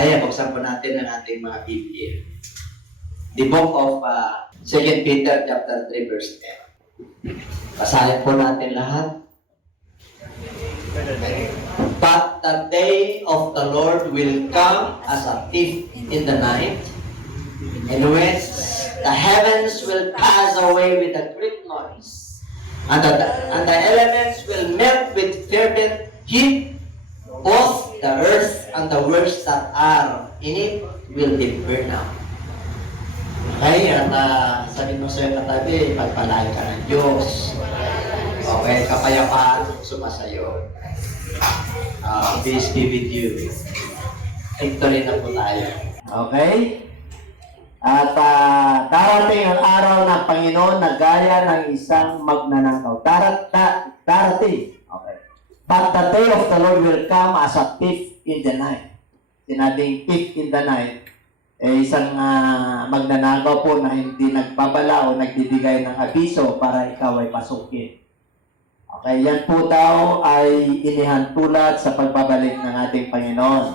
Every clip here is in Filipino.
Okay, buksan po natin ang ating mga Biblia. The book of 2 Peter chapter 3 verse 10. Basahin po natin lahat. But the day of the Lord will come as a thief in the night, in which the heavens will pass away with a great noise, and the elements will melt with fervent heat. Both the earth and the works that are in it will be burned out. Okay, at sabihin mo sa'yo katabi, pagpalain ka ng Diyos. Okay, kapayapaan sumasayo. Peace be with you. Victory na po tayo. Okay? At darating ang araw ng Panginoon na gaya ng isang magnanakaw. Darating. Okay. But the day of the Lord will come as a thief in the night. Sinabing thief in the night, isang magnanakaw po na hindi nagbabala o nagbibigay ng abiso para ikaw ay pasukin. Okay, yan po daw ay inihantulad sa pagbabalik ng ating Panginoon.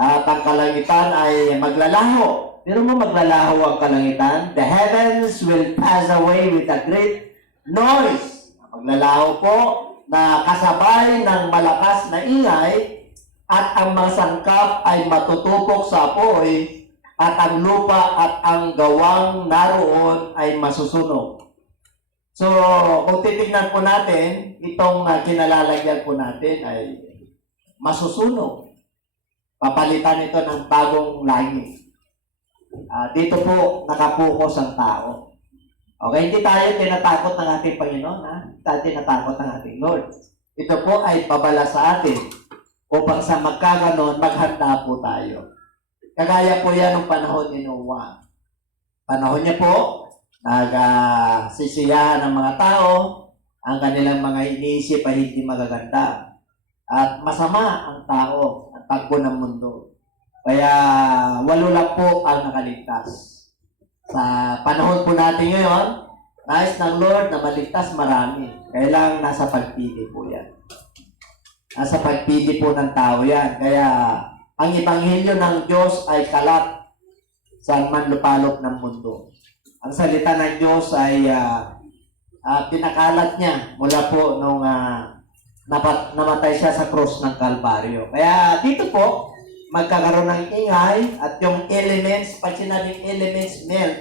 At ang kalangitan ay maglalaho. Pero mo maglalaho ang kalangitan? The heavens will pass away with a great noise. Maglalaho po na kasabay ng malakas na ingay, at ang mga sangkap ay matutupok sa apoy, at ang lupa at ang gawang naroon ay masusunog. So, kung titignan po natin, itong kinalalagyan po natin ay masusunog. Papalitan ito ng bagong langit. Dito po nakapokus ang tao. Okay, hindi tayo tinatakot ng ating Panginoon, ha? Hindi tayo tinatakot ng ating Lord. Ito po ay pabala sa atin upang sa magkaganon, maghanda po tayo. Kagaya po yan ng panahon ni Noah. Panahon niya po, nagsisiyahan ng mga tao, ang kanilang mga iniisip ay hindi magaganda. At masama ang tao at takbo ng mundo. Kaya 8 lang po ang nakaligtas. Sa panahon po natin ngayon, nais ng Lord na maligtas marami. Kailangan nasa pagpili po yan. Nasa pagpili po ng tao yan. Kaya ang Ebanghelyo ng Diyos ay kalat saan man lupalop ng mundo. Ang salita ng Diyos ay pinakalat niya mula po nung namatay siya sa krus ng Kalbaryo. Kaya dito po, magkakaroon ng ingay at yung elements, pag sinabing elements melt,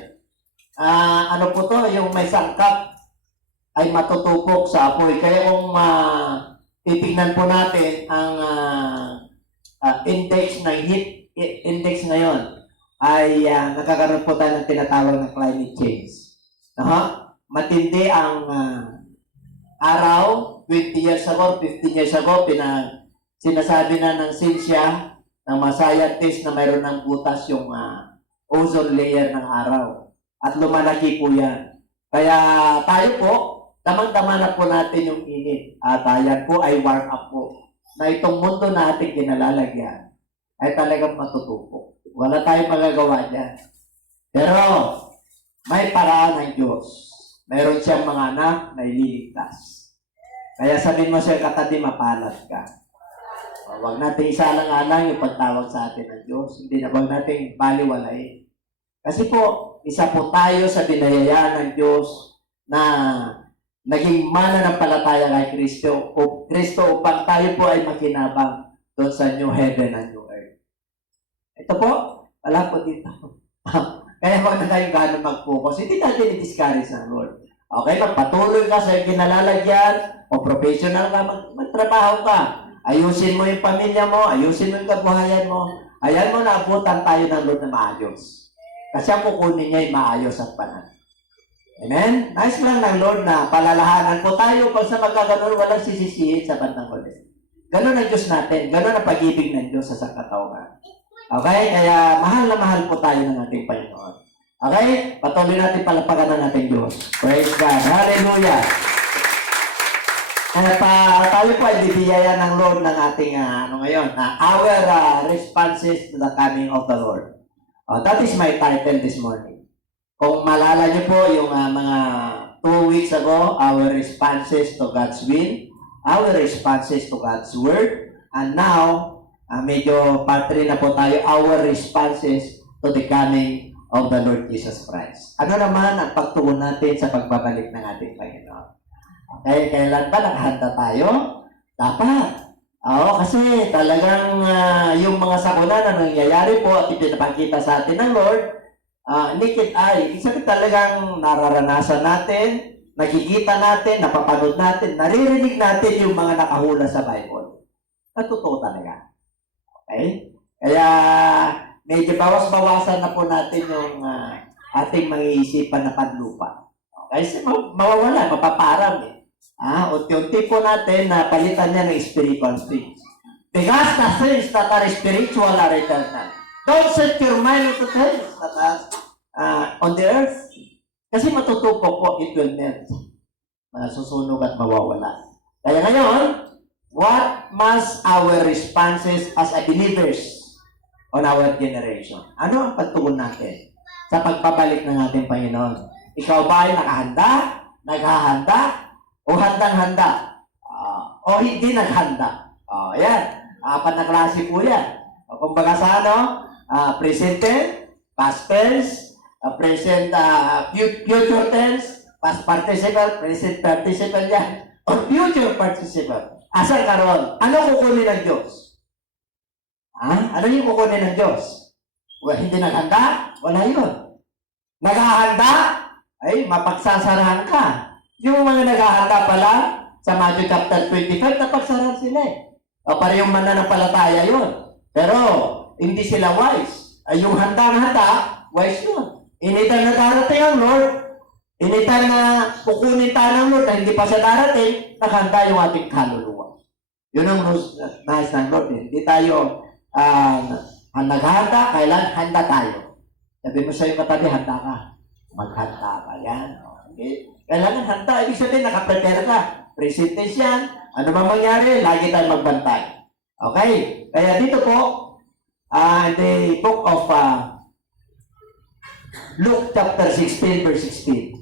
ano po to, yung may sangkap ay matutupok sa apoy. Kaya kung titignan po natin ang index ng heat index ngayon, ay nakakaroon po tayo ng tinatawag na climate change. Matindi ang araw, 20 years ago, 15 years ago, sinasabi na ng sinsya, ng mga scientist na mayroon ng butas yung ozone layer ng araw. At lumalaki po yan. Kaya tayo po, damang-dama na po natin yung init. At yan po ay warm up po. Na itong mundo na ating kinalalagyan ay talagang matutupok. Wala tayong magagawa dyan. Pero may paraan ng Diyos. Mayroon siyang mga anak na ililigtas. Kaya sabihin mo siya, katabi, mapalad ka. Huwag natin isalang-alang yung pagtawag sa atin ng Diyos. Hindi na huwag natin baliwalain. Kasi po, isa po tayo sa binayayaan ng Diyos na naging mananampalataya kay Kristo upang tayo po ay makinabang doon sa new heaven and new earth. Ito po, wala po dito. Kaya huwag na tayong gano'n mag-focus. Hindi natin i-discourage ng Lord. Okay, magpatuloy ka sa kinalalagyan o professional ka, magtrabaho ka. Ayusin mo yung pamilya mo, ayusin mo yung kabuhayan mo. Ayan mo, naabutan tayo ng Lord na maayos. Kasi ang kukunin niya ay maayos at panat. Amen? Nice lang ng Lord na palalahanan po tayo pag sa magkaganon, walang sisisihin sa bandang huli. Ganon ang Diyos natin. Ganon ang pag-ibig ng Diyos sa sangkatauhan. Okay? Kaya mahal na mahal po tayo ng ating Panginoon. Okay? Patuloy natin palapakan ng ating Diyos. Praise God. Hallelujah. At tayo po ay bibiyaya ng Lord ng ating our responses to the coming of the Lord. That is my title this morning. Kung malala niyo po yung mga 2 weeks ago, our responses to God's will, our responses to God's word, and now, medyo part 3 na po tayo, our responses to the coming of the Lord Jesus Christ. Ano naman ang pagtugon natin sa pagbabalik ng ating Panginoon? Okay, kailan ba nakahanda tayo? Dapat. Oo, kasi talagang yung mga sakuna na nangyayari po at ipinapakita sa atin ng Lord, naked eye. Ibig sabihin talagang nararanasan natin, nakikita natin, napapanood natin, naririnig natin yung mga nakahula sa Bible. Na totoo talaga. Okay? Kaya medyo bawas-bawasan na po natin yung ating mga isipan na panlupa. Okay? Kasi mawawala, mapaparang eh. Unti-unti po natin na palitan niya ng spiritual things. Because the things that are spiritual are eternal. Don't set your mind into things that are on the earth. Kasi matutupok po, it will melt. Susunog at mawawala. Kaya ngayon, what must our responses as a believers on our generation? Ano ang pagtugon natin sa pagpabalik ng ating Panginoon? Ikaw ba ay nakahanda? Naghahanda? O handang-handa? O hindi naghanda? Yan. Apat na klase po yan. Kumbaga sa present tense, past tense, present future tense, past participle, present participle yan, or future participle. Asal karon? Ano kukunin ng Diyos? Ano yung kukunin ng Diyos? Hindi naghanda? Wala yun. Naghahanda? Ay, mapagsasarahan ka. Yung mga naghahanda pala, sa Matthew chapter 25, napagsarahan sila eh. Parehong mananampalataya yun. Pero, hindi sila wise. Yung handang-handa, wise yun. Initan na darating ang Lord, initan na kukunin tayo ng Lord na hindi pa siya darating, naghanda yung ating kaluluwa. Yun ang nais ng Lord. Hindi tayo naghahanda, kailan handa tayo. Sabi mo sa iyo katabi, handa ka. Maghanda ka. Yan. Okay? Kailangan handa. Ibig sabihin, nakaprepare ka. Present tense yan. Ano man mangyari, lagi tayong magbantay. Okay? Kaya dito po, the book of Luke chapter 16 verse 16.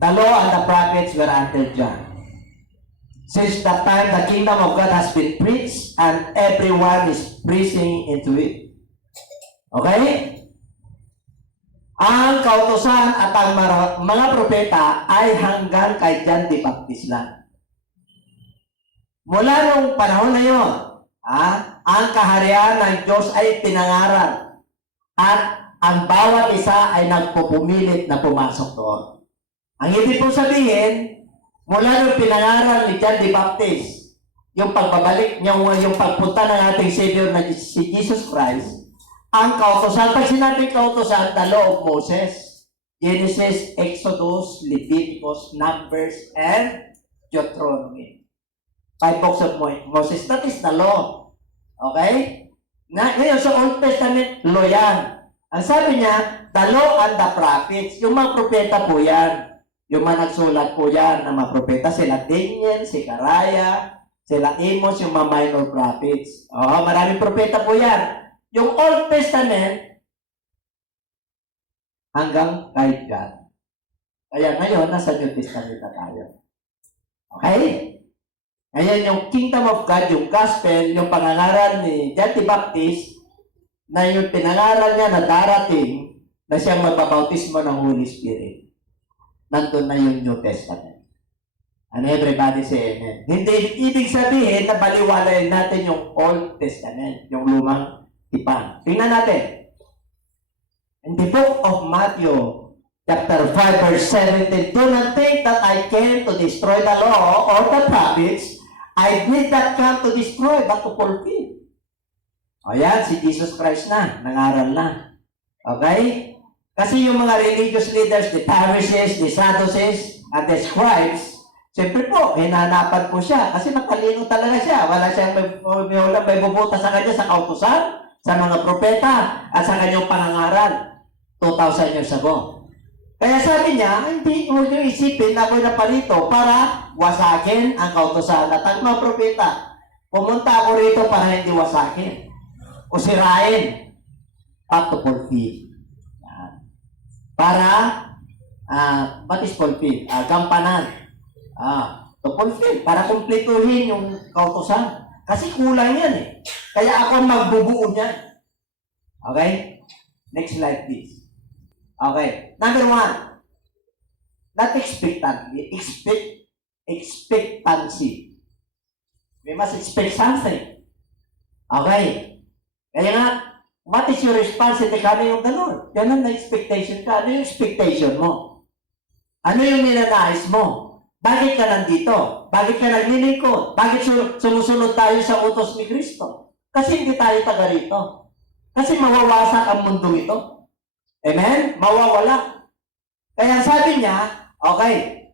The law and the prophets were under John. Since that time, the kingdom of God has been preached and everyone is pressing into it. Okay? Ang kautusan at ang mga propeta ay hanggang kay John the Baptist lang. Mula nung panahon na yun, ang kaharian ng Diyos ay pinangaral at ang bawat isa ay nagpupumilit na pumasok doon. Ang ibig po sabihin, mula nung pinangaral ni John the Baptist, yung pagbabalik, yung pagpunta ng ating Savior na si Jesus Christ, ang kautosan, pag sinabing kautosan, the law of Moses, Genesis, Exodus, Leviticus, Numbers, and Deuteronomy. 5 books of Moses, that is the law. Okay? Ngayon, sa Old Testament, law yan. Ang sabi niya, the law and the prophets, yung mga propeta po yan. Yung mga nagsulat po yan ng mga propeta, sila Daniel, si Karaya, sila Amos, yung mga minor prophets. Maraming propeta po yan. Yung Old Testament, hanggang kay God. Kaya ngayon, nasa New Testament na tayo. Okay? Ngayon, yung Kingdom of God, yung Gospel, yung pangangaral ni John the Baptist, na yung pinangaral niya na darating, na siyang magbabautismo ng Holy Spirit. Nandun na yung New Testament. And everybody say amen. Hindi ibig sabihin na baliwalayin natin yung Old Testament, yung lumang tipan. Tingnan natin. In the book of Matthew, chapter 5, verse 17, do not think that I came to destroy the law or the prophets. I did not come to destroy, but to fulfill. Ayan, si Jesus Christ na, nangaral na. Okay? Kasi yung mga religious leaders, the Pharisees, the Sadducees, and the scribes, siyempre po, hinanapan po siya. Kasi matalino talaga siya. Wala siyang may bubuta sa kanya sa kautusan, sa mga propeta, at sa kanyang pangangaral 2,000 years ago. Kaya sabi niya, hindi mo nyo isipin na ako'y napalito para wasakin ang kautusan at ang mga propeta. Pumunta ako rito para hindi wasakin o sirain at to fulfill. Para what is fulfill? Gampanan. To fulfill. Para kumpletuhin yung kautusan. Kasi kulang yan eh. Kaya ako magbubuo niyan. Okay? Next slide, please. Okay. Number 1. Not expectantly. Expectancy. We must expect something. Okay. Kaya nga, what is your response in the coming of the Lord? Ganun na expectation ka. Ano yung expectation mo? Ano yung ninanais mo? Bakit ka nandito? Bakit ka naglilingkod? Bakit sumusunod tayo sa utos ni Kristo? Kasi hindi tayo taga rito. Kasi mawawasak ang mundo ito. Amen? Mawawala. Kaya sabi niya, okay,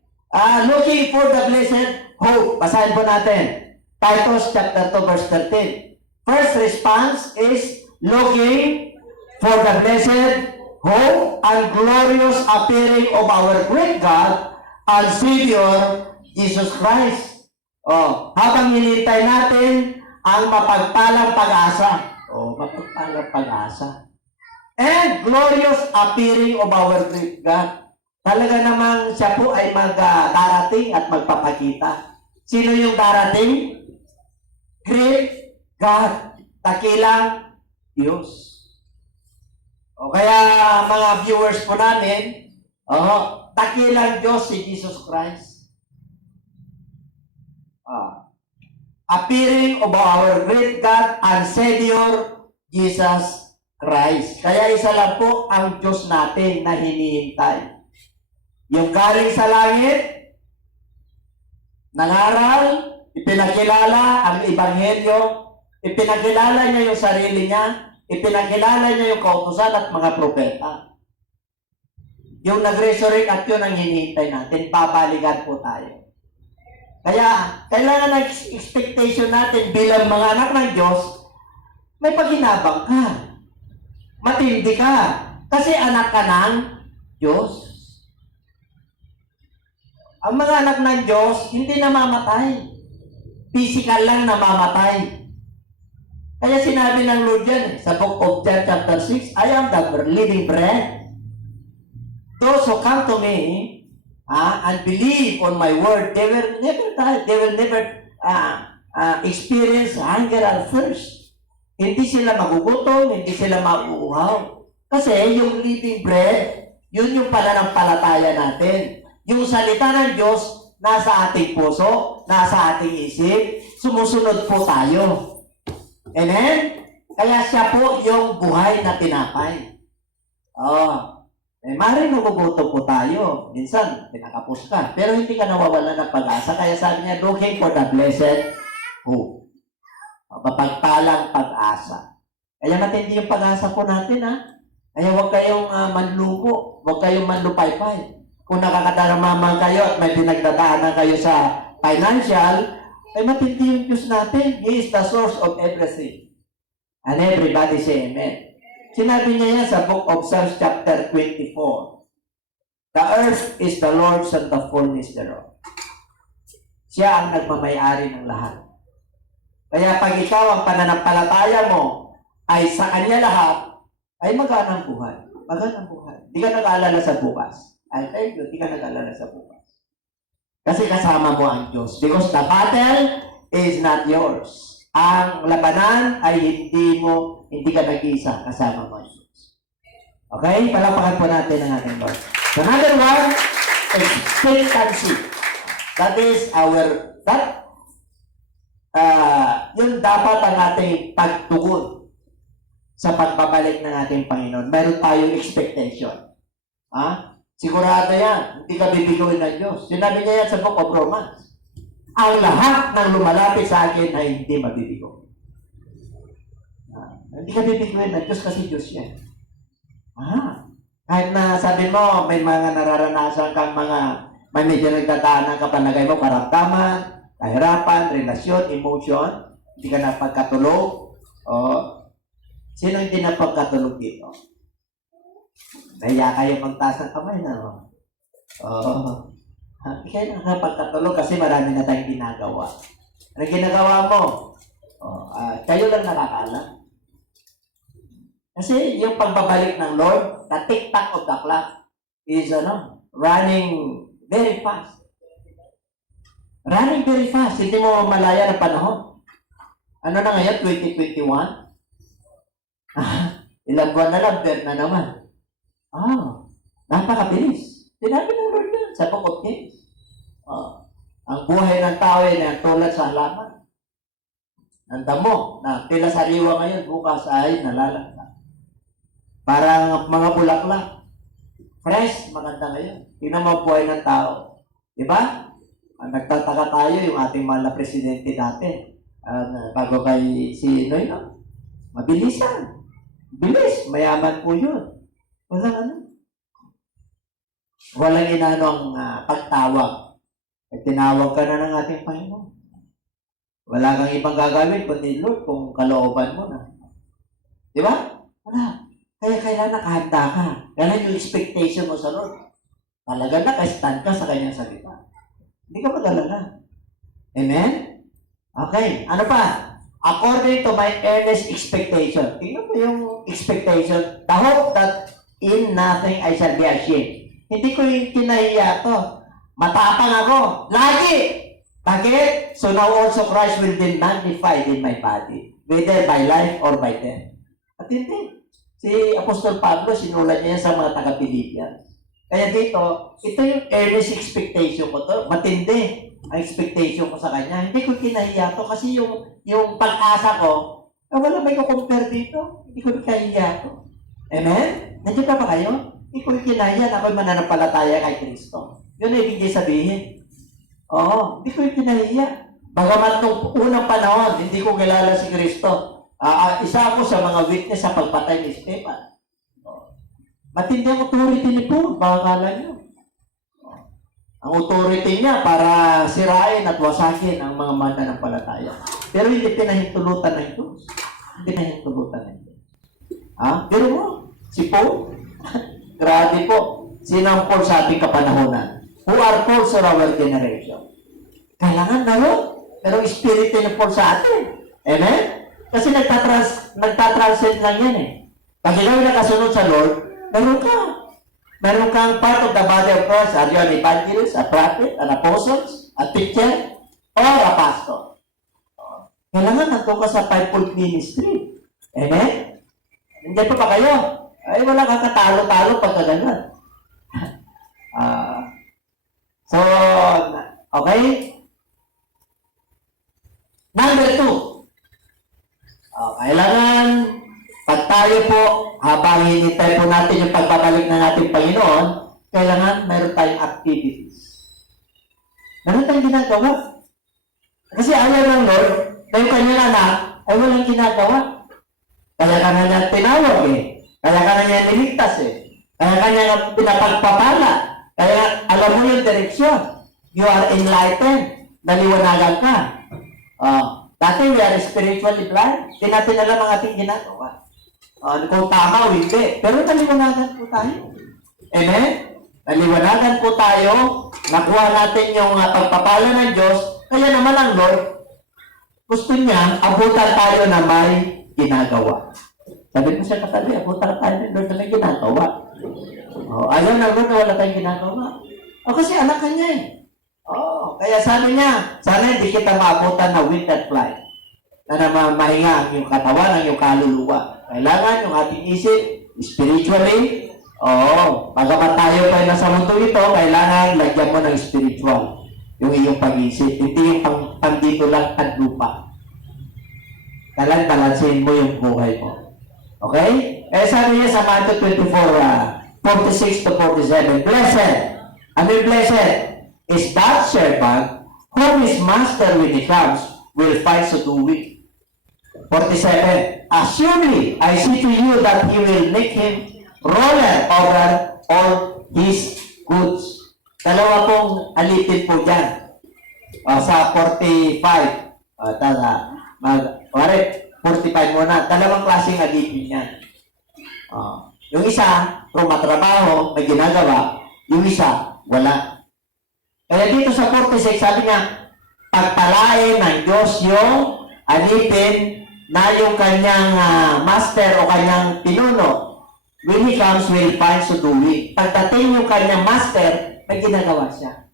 looking for the blessed hope. Basahin po natin. Titus chapter 2 verse 13. First response is looking for the blessed hope and glorious appearing of our great God and Savior, Jesus Christ. Habang hinintay natin ang mapagpalang pag-asa. Mapagpalang pag-asa. And glorious appearing of our great God. Talaga namang siya po ay darating at magpapakita. Sino yung darating? Great God. Dakilang Diyos. Kaya mga viewers po namin, dakilang Diyos si Jesus Christ. Appearing of our great God and Savior, Jesus Christ. Kaya isa lang po ang Diyos natin na hinihintay. Yung galing sa langit, nangaral, ipinakilala ang Ebanghelyo, ipinakilala niya yung sarili niya, ipinakilala niya yung kautusan at mga propeta. Yung nag-resurrect at yun ang hinihintay natin, babalikan po tayo. Kaya, kailangan ng expectation natin bilang mga anak ng Diyos, may paghinabang ka. Matindi ka. Kasi anak ka ng Diyos. Ang mga anak ng Diyos, hindi namamatay. Physical lang namamatay. Kaya sinabi ng Lord yan, sa book of John chapter 6, I am the living bread. Those who come to me, and believe on my word, they will never die. They will never experience hunger and thirst. Hindi sila magugutom, hindi sila mauuhaw. Kasi yung living bread, yun yung pananampalataya natin. Yung salita ng Diyos, nasa ating puso, nasa ating isip, sumusunod po tayo. Amen? Kaya siya po yung buhay na tinapay. Maaaring magugutom po tayo. Minsan, pinakapos ka. Pero hindi ka nawawala ng pag-asa. Kaya sabi niya, looking for the blessed hope. Mapagpalang pag-asa. Kaya matindi yung pag-asa po natin, ha? Kaya huwag kayong manluko. Huwag kayong manlupaypay. Kung nakakadarama man kayo at may pinagdadaanan kayo sa financial, ay matindi yung Diyos natin. He is the source of everything. And everybody say amen. Sinabi niya yan sa book of Psalms chapter 24. The earth is the Lord's and the fullness thereof. Siya ang nagmamayari ng lahat. Kaya pag ikaw ang pananampalataya mo ay sa Kanya lahat, ay maganang buhay. Maganang buhay. Di ka nag-aalala sa bukas. I'll tell you, di ka nag-aalala sa bukas. Kasi kasama mo ang Diyos. Because the battle is not yours. Ang labanan ay hindi ka nag-iisa, kasama mo ang Diyos. Okay? Palapakan po natin ang ating Lord. So, number 1, expectancy. That is yun dapat ang ating pagtugon sa pagbabalik ng ating Panginoon. Meron tayong expectation. Sigurado yan. Hindi ka bibigawin ng Diyos. Sinabi niya yan sa book of Romans. Ang lahat ng lumalapit sa akin ay hindi mabibigo. Hindi ka bibigawin ng Diyos kasi Diyos yan. Kahit na sabi mo, may mga nararanasan kang may medyo nagdadaanan ka palagay mo, karamdaman, kahirapan, relasyon, emotion, hindi ka napagkatulog. Sino hindi napagkatulog dito? Nahiya kayo magtaas ng kamay na. Hindi kayo nakapagkatulog kasi marami na tayong ginagawa. Ano ginagawa mo? Kayo lang nakakaalam. Kasi yung pagbabalik ng Lord, the tick-tock of the clock is running very fast. Running very fast. Hindi mo malaya ng panahon. Ano na ngayon? 2021? Ilang buwan na lang, birth na naman. Napakabilis. Sinabi ng Lord yan sa Book of Kings. Ang buhay ng tao ay tulad sa halaman. Ang damo na tila sariwa ngayon, bukas ay nalalanta. Parang mga bulaklak. Fresh, maganda ngayon. Tingnan mo ang buhay ng tao. Diba? Nagtataka tayo yung ating mahal na presidente natin. Bago kay si Noy, no? Mabilisan. Bilis. Mayaman po yun. Walang inano ang pagtawag. Tinawag ka na ng ating Panginoon. Wala kang ibang gagawin kundi Lord kung kalooban mo na. Di ba? Wala. Kaya kailangan nakahanda ka. Kailangan yung expectation mo sa Lord. Talaga naka-stand ka sa kanyang salita. Hindi ka mag-alala. Amen? Okay. Ano pa? According to my earnest expectation. Tingnan mo yung expectation. The hope that in nothing I shall be ashamed. Hindi ko yung kinahiya to. Matapang ako. Lagi! Bakit? So now also Christ will be magnified in my body, whether by life or by death. At hindi. Si Apostol Pablo, sinulat niya sa mga taga-Pilippians. Kaya dito, ito yung earnest expectation ko to. Matindi ang expectation ko sa kanya. Hindi ko kinahiya to kasi yung pag-asa ko, wala may ko-compare dito. Hindi ko kinahiya to. Amen? Nandiyan pa ba kayo? Hindi ko kinahiya na ako'y mananampalataya kay Kristo. Yun ay ibig sabihin. Oo, hindi ko kinahiya. Bagamat nung unang panahon, hindi ko kilala si Kristo. Isa ako sa mga witness sa pagpatay ni Esteban. Matindi ang authority ni Paul, baka kala nyo. Ang authority niya para sirain at wasakin ang mga mananampalataya. Pero hindi pinahintulutan ng Diyos. Hindi pinahintulutan ng Diyos. Pero mo, si Paul, grabe po. Sino ang Paul sa ating kapanahonan? Who are Paul sa our generation? Kailangan na rin. Pero espiritu ng Paul sa atin. Amen? Kasi nagtatranscend lang yan eh. Pag ikaw nakasunod sa Lord, meron ka. Meron kang part of the body of Christ. Are you an evangelist, a prophet, an apostle, a teacher, or a pastor? Kailangan nandun ka sa fivefold ministry. Amen? Hindi pa kayo? Ay, wala kang katalo-talo pagka ganun. So, okay? Number 2. Kailangan, pag tayo po, habang hinintay po natin yung pagbabalik ng ating Panginoon, kailangan mayroon tayong activities. Meron tayong ginagawa. Kasi ayaw ng Lord, na yung kanyang anak, ay walang ginagawa. Kaya ka na niya tinawag eh. Kaya ka na niya niligtas eh. Kaya ka niya pinapagpapala. Kaya alam mo yung direksyon. You are enlightened. Naliwanagan ka. Dati we are spiritually blind. Hindi natin alam ang ating ginagawa. Kung tama o hindi. Pero naliwanagan po tayo. Amen? Naliwanagan po tayo. Nakuha natin yung pagpapala ng Diyos. Kaya naman ang Lord, gusto niya, abutan tayo na may ginagawa. Sabi ko siya katabi, abutan tayo ng Lord na may ginagawa. Ayaw na Lord na wala tayong ginagawa. Kasi anak ka niya eh. Kaya sabi niya, sana hindi kita maabutan na winter fly. Na mahinga ang iyong katawan, ang iyong kaluluwa. Kailangan yung ating isip, spiritually, bagamat tayo pa nasa mundo ito, kailangan lagyan mo ng spiritual yung iyong pag-isip. Hindi yung pandito lang at lupa. Kailangan balansin mo yung buhay mo. Okay? Sabi niya sa Matthew 24, 46 to 47, Blessed, ano yung blessed? Is that servant whom his master when he comes will find so doing. 47. Surely I say to you that he will make him ruler over all his goods. Dalawa pong alitin po dyan. Sa 45. 45 muna. Dalawang klaseng alitin yan. Yung isa, rumatrabaho, may ginagawa. Yung isa, wala. Kaya dito sa 46, sabi niya, pagpalain ng Diyos yung alipin na yung kanyang master o kanyang pinuno. When he comes, will find so doing. Pagdating yung kanyang master, may ginagawa siya.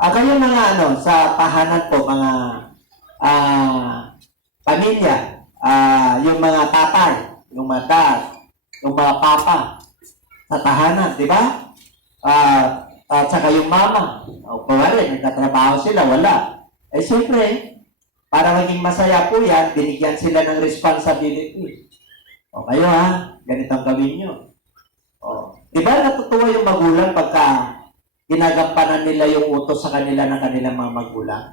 Kayong mga sa tahanan po, mga pamilya, yung mga tatay, yung mga dad, yung mga papa sa tahanan, di ba? At saka yung mama. O kung nagtatrabaho sila, wala. Eh siyempre, para maging masaya po yan, binigyan sila ng responsibility. O kayo ha, ganitong gawin nyo. O, di ba natutuwa yung magulang pagka ginagampanan nila yung utos sa kanila ng kanilang mga magulang?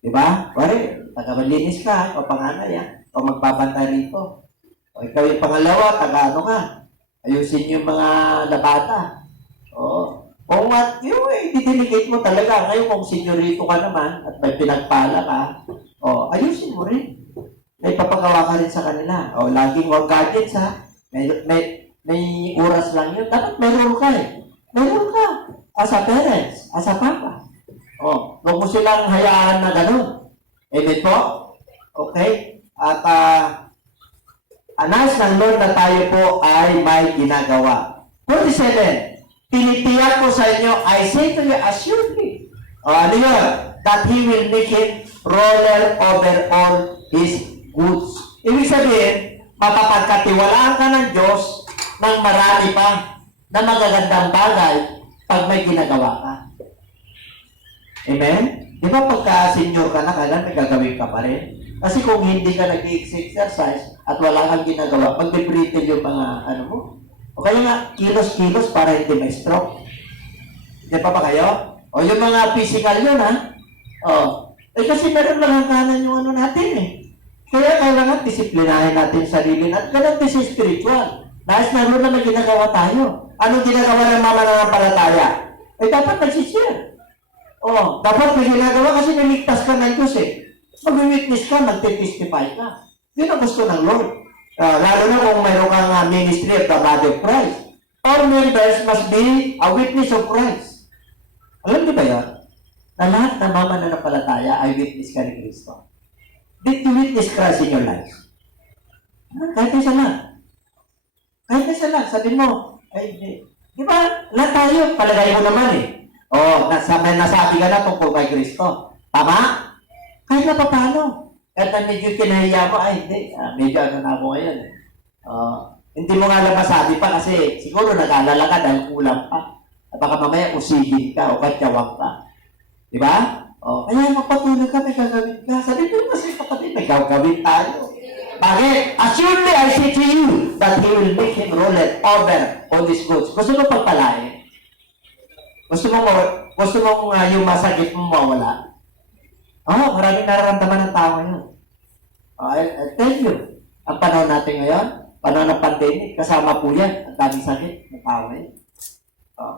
Di ba? Pare, taga-malinis ka, o panganay yan, o magbabantay rito. O ikaw yung pangalawa, taga-ano ka, ayusin yung mga labata. O nga, yung i-delegate mo talaga. Ngayon kung senyorito ka naman at may pinagpala ka, ayusin mo rin. May papagawa ka rin sa kanila. Laging huwag gadgets ha. May oras lang yun. Dapat mayroon ka eh. Mayroon ka. As a parents, as a papa. Huwag mo silang hayaan na gano'n. Amen po? Okay? At anas ng Lord na tayo po ay may ginagawa. 47. Tinitiyak ko sa inyo, I say to you, assuredly. Ano yun? That He will make it ruler over all His goods. Ibig sabihin, mapapagkatiwalaan ka ng Diyos ng marami pa na magagandang bagay pag may ginagawa ka. Amen? Di ba pagka senior ka na, kailan may gagawin ka pa rin? Kasi kung hindi ka nag-exercise at wala kang ginagawa, mag-brittle yung mga ano mo. O kaya nga, kilos-kilos para hindi may stroke. Di pa kayo? O yung mga physical yun, ha? Kasi meron lang hangganan yung ano natin, eh. Kaya kailangan disiplinahin natin yung sarili natin. Ganun din sa spiritual. Nais meron na may ginagawa tayo. Anong ginagawa ng mananampalataya? Dapat nagsishare. Dapat may ginagawa kasi niligtas ka ng Diyos, eh. Mag-witness ka, mag-testify ka. Yun ang gusto ng Lord. Lalo na kung mayroon kang ministry of the body of Christ. All members must be a witness of Christ. Alam niyo ba yan? Na lahat ng mananampalataya ay witness ka ni Kristo. Did you witness Christ in your life? Kahit isa lang. Kahit isa lang. Sabi mo, di ba? Lahat tayo, palagay mo naman eh. Nasabi ka na tungkol kay Kristo. Tama? Kahit na paano. Kahit na medyo kinahiya mo, medyo ano na ako ngayon. Hindi mo nga lang masabi pa kasi siguro nag-alala ka dahil kulang pa. At baka mamaya usigin ka o katyawang ka. Di ba? Kaya magpatuloy ka, may gagawin ka. Sabi ko kasi kapatid, may gagawin tayo. Bakit? Assuredly I say to you that He will make him ruler over all these goods. Gusto mo pagpalain? Gusto mo yung masakit mo mawala? Maraming nararamdaman ng tao ngayon. I tell you, ang panahon natin ngayon, panahon ng pandemic, kasama po yan, ang daming sakit ng tao ngayon.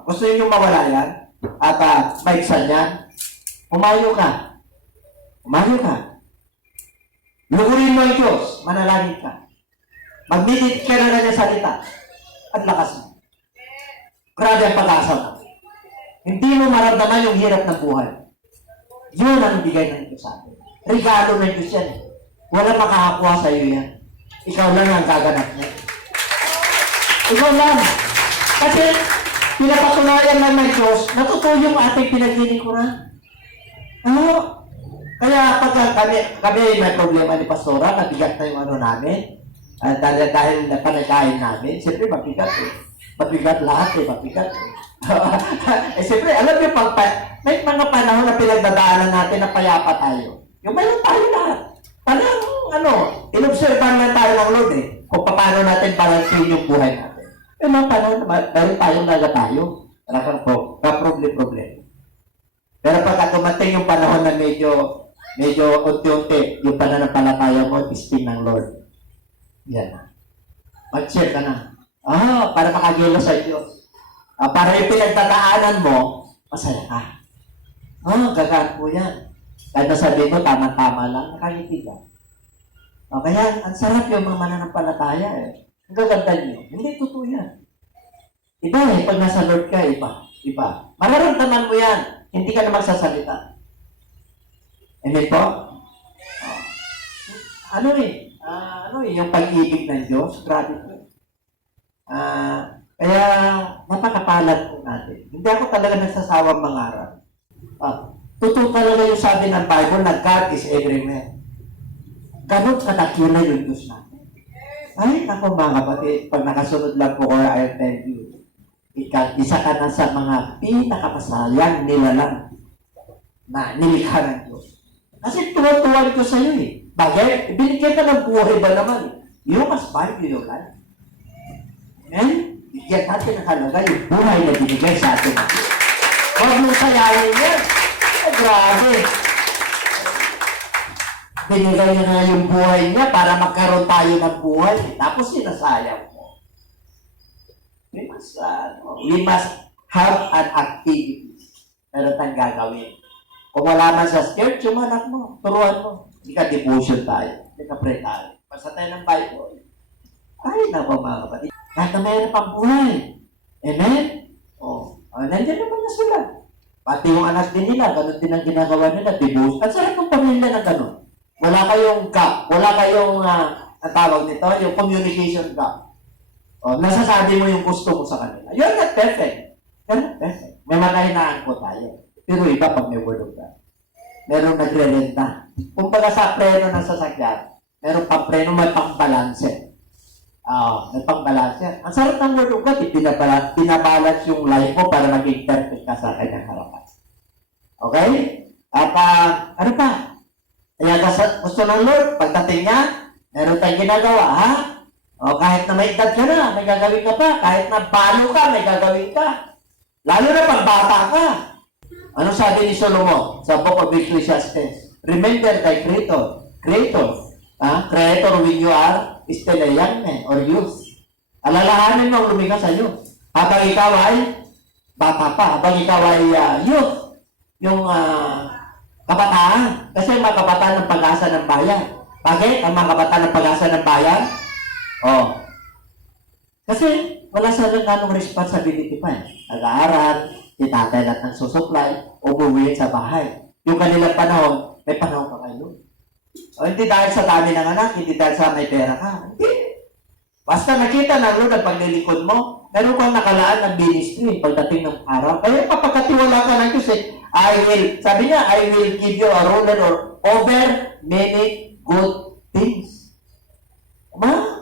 Gusto nyo mawala yan, at maiksan yan, umayo ka. Umayo ka. Lugurin mo ang Diyos, manalangin ka. Mag-meditate ka na kanyang salita, at lakas mo. Grabe ang pag-asa mo. Hindi mo maramdaman yung hirap ng buhay. Yun ang bigay ng Diyos sa atin. Regalo ng Diyos yan. Wala makakakuha sa iyo yan. Ikaw lang ang gaganap niya. Ikaw lang. Kasi, pinapatunayan lang ng Diyos, natutuyo yung ating pinaglilingkuran. Kaya pag kami may problema ni Pastora, mabigat na yung ano namin, dahil napanagayin namin, siyempre mabigat eh. Mabigat lahat eh, mabigat eh. Siyempre, alam niyo, may mga panahon na pinagdadaanan natin na payapa tayo. Yung mayroon tayo lahat. Parang, inobservan lang tayo ng Lord eh, kung paano natin balansin yung buhay natin. Yung mga panahon, mayroon tayong tayo. Talagang ka-problem. Pero pagka dumating yung panahon na medyo unti-unti, yung pananampalataya mo, testing ng Lord. Yan na. Mag-share ka na. Para makagilo sa Diyos. Para yung pinagtataanan mo, masaya ka. Gagaan po yan. Kahit nasabihin mo, tama-tama lang, nakangiti ka. Kaya, ang sarap yung mga mananampalataya eh. Ang gaganda nyo. Hindi, totoo yan. Iba eh, pag nasa Lord ka, iba. Mararamdaman mo yan. Hindi ka na magsasalita. Amen po? Yung pag-ibig ng Diyos, grabe po. Kaya, napakapalad po natin. Hindi ako talaga nagsasawang mangarap. Totoo talaga yung sabi ng Bible na God is everywhere. Ganun kadakila yung Diyos natin. Ay, naku mga kapatid, pag nakasunod lang po ko, I'll tell you, isa ka na sa mga pinakamasayang nilalang na nilikha ng Diyos. Kasi tuwa-tuwa ko sa iyo eh. Bakit? Binigyan ka ng buhay ba naman? You must value your life. Amen? Bigyan natin ang halaga yung buhay na binigay sa atin. Huwag mong sayahin yan. Ay, grabe. Binigay niya na yung buhay niya para magkaroon tayo ng buhay. Tapos sinasayang mo. We must have an activity. Meron tayong gagawin. Kung wala man sa church, yung anak mo, turuan mo. Hindi ka devotion tayo. Hindi ka pray tayo. Basta tayo ng Bible. Ay, naku mga kapatid. Kahit na mayroon pang buhay. Amen? Nandiyan naman na sila. Pati yung anak din nila, ganun din ang ginagawa nila, devotion. At sarap ng pamilya na ganun. Wala kayong gap. Wala kayong, ang tawag nito, yung communication gap. Nasasabi mo yung gusto mo sa kanila. You're not perfect. You're not perfect. May makahinaan po tayo. Pero iba pag may word of God. Merong nagre-renta. Kung baga sa preno ng sasakyan, meron pang preno, may pang-balancer. May pang-balancer. Ang sarap ng word of God, binabalance yung life mo para maging perfect ka sa kanyang harapan. Okay? At ano pa? Kaya gusto ng Lord, pagdating niya, meron tayong ginagawa, ha? Kahit na may edad ka na, may gagawin ka pa. Kahit na balo ka, may gagawin ka. Lalo na pag bata ka. Ano sabi ni Solomon sa Book of Ecclesiastes? Remember thy Creator. Creator when you are still a young man or youth. Alalahanin mo ang lumikha sa iyo. Habang ikaw ay bata pa. Habang ikaw ay youth. Yung kabataan. Kasi mga kabataan ng pag-asa ng bayan. Bakit? Ang mga kabataan ng pag-asa ng bayan? Kasi wala sa ganong responsibility pa. Nag-aaral, itatay lahat ng susupply, umuwi sa bahay. Yung kanilang panahon, may panahon pa kayo. Hindi dahil sa dami ng anak, hindi dahil sa may pera ka. Hindi. Basta nakita ng Lord ang paglilikod mo, meron kang nakalaan ng ministry pagdating ng araw. Kaya papagkatiwala ka ng Diyos sabi niya, I will give you a ruler over many good things.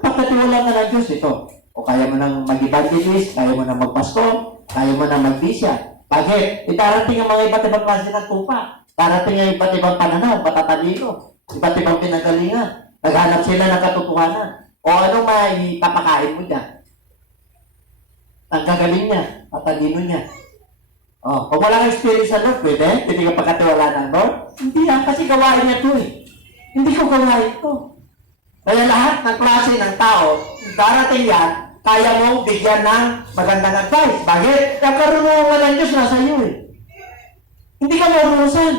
Pagkatiwala ka ng Diyos ito. O kaya mo nang mag-evangelist, kaya mo nang magpastor, kaya mo nang mag-bisya. Bakit? Itarating ang mga iba't ibang klase ng tupa. Darating ang iba't ibang pananaw, patatalino, iba't ibang pinagalingan. Naghanap sila ng katotohanan. O ano may papakain mo dyan? Ang gagaling niya, patalino niya. Kung wala kang experience sa Lord, pwede ka pagkatiwala ng Lord? Hindi kasi gawain niya ito Hindi ko gawain ito. Kaya lahat ng klase ng tao, darating yan, kaya mong bigyan ng magandang advice. Bakit? Ang karunungan ng Diyos nasa iyo Hindi ka maubusan.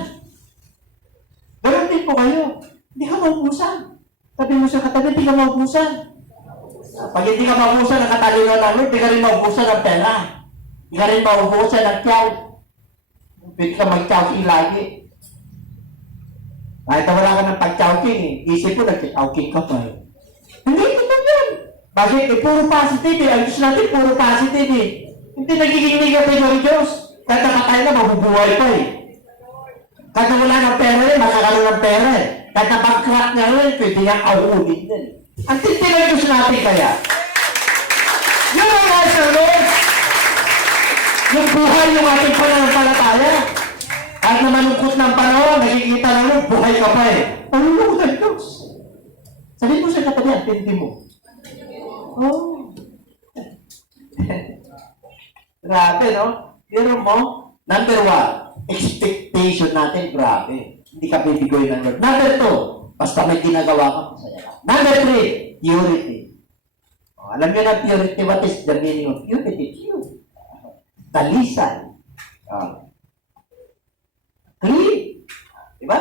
Ganun din po kayo. Hindi ka maubusan. Sabi mo sa katabi, hindi ka maubusan. Pag hindi ka maubusan ng katalino ng Lord, hindi ka rin maubusan ng pera. Hindi ka rin maubusan ng tiyaw. Pwede ka mag-chowking lagi. Kahit wala ka ng pag-chowking isip mo, nag-chowking ka pa Hindi, ito yan. Bakit? Puro positive Ang Diyos natin, puro positive Hindi nagiging negative ang Diyos. Kahit nakatay na, mabubuhay pa Kahit wala ng pera makakaroon ng pera Kahit napag-crack niya pwede niyang auunin din. Ang tindi ng Diyos natin kaya. Yun ang nasa Lord. Yung buhay yung ating pananampalataya. Kahit na malungkot ng panahon, nakikita na Lord, buhay ka pa Palulungkot ang Diyos. Sabihin mo sa katabi, ang tindi mo. Grabe, no? Pero mo, number 1, expectation natin, grabe. Hindi ka bibigoy ng Lord. Number 2, basta may ginagawa ka, masaya ka. Number 3, purity. Alam niyo na purity, what is the meaning of purity? Pure. Talisan. 3. Diba?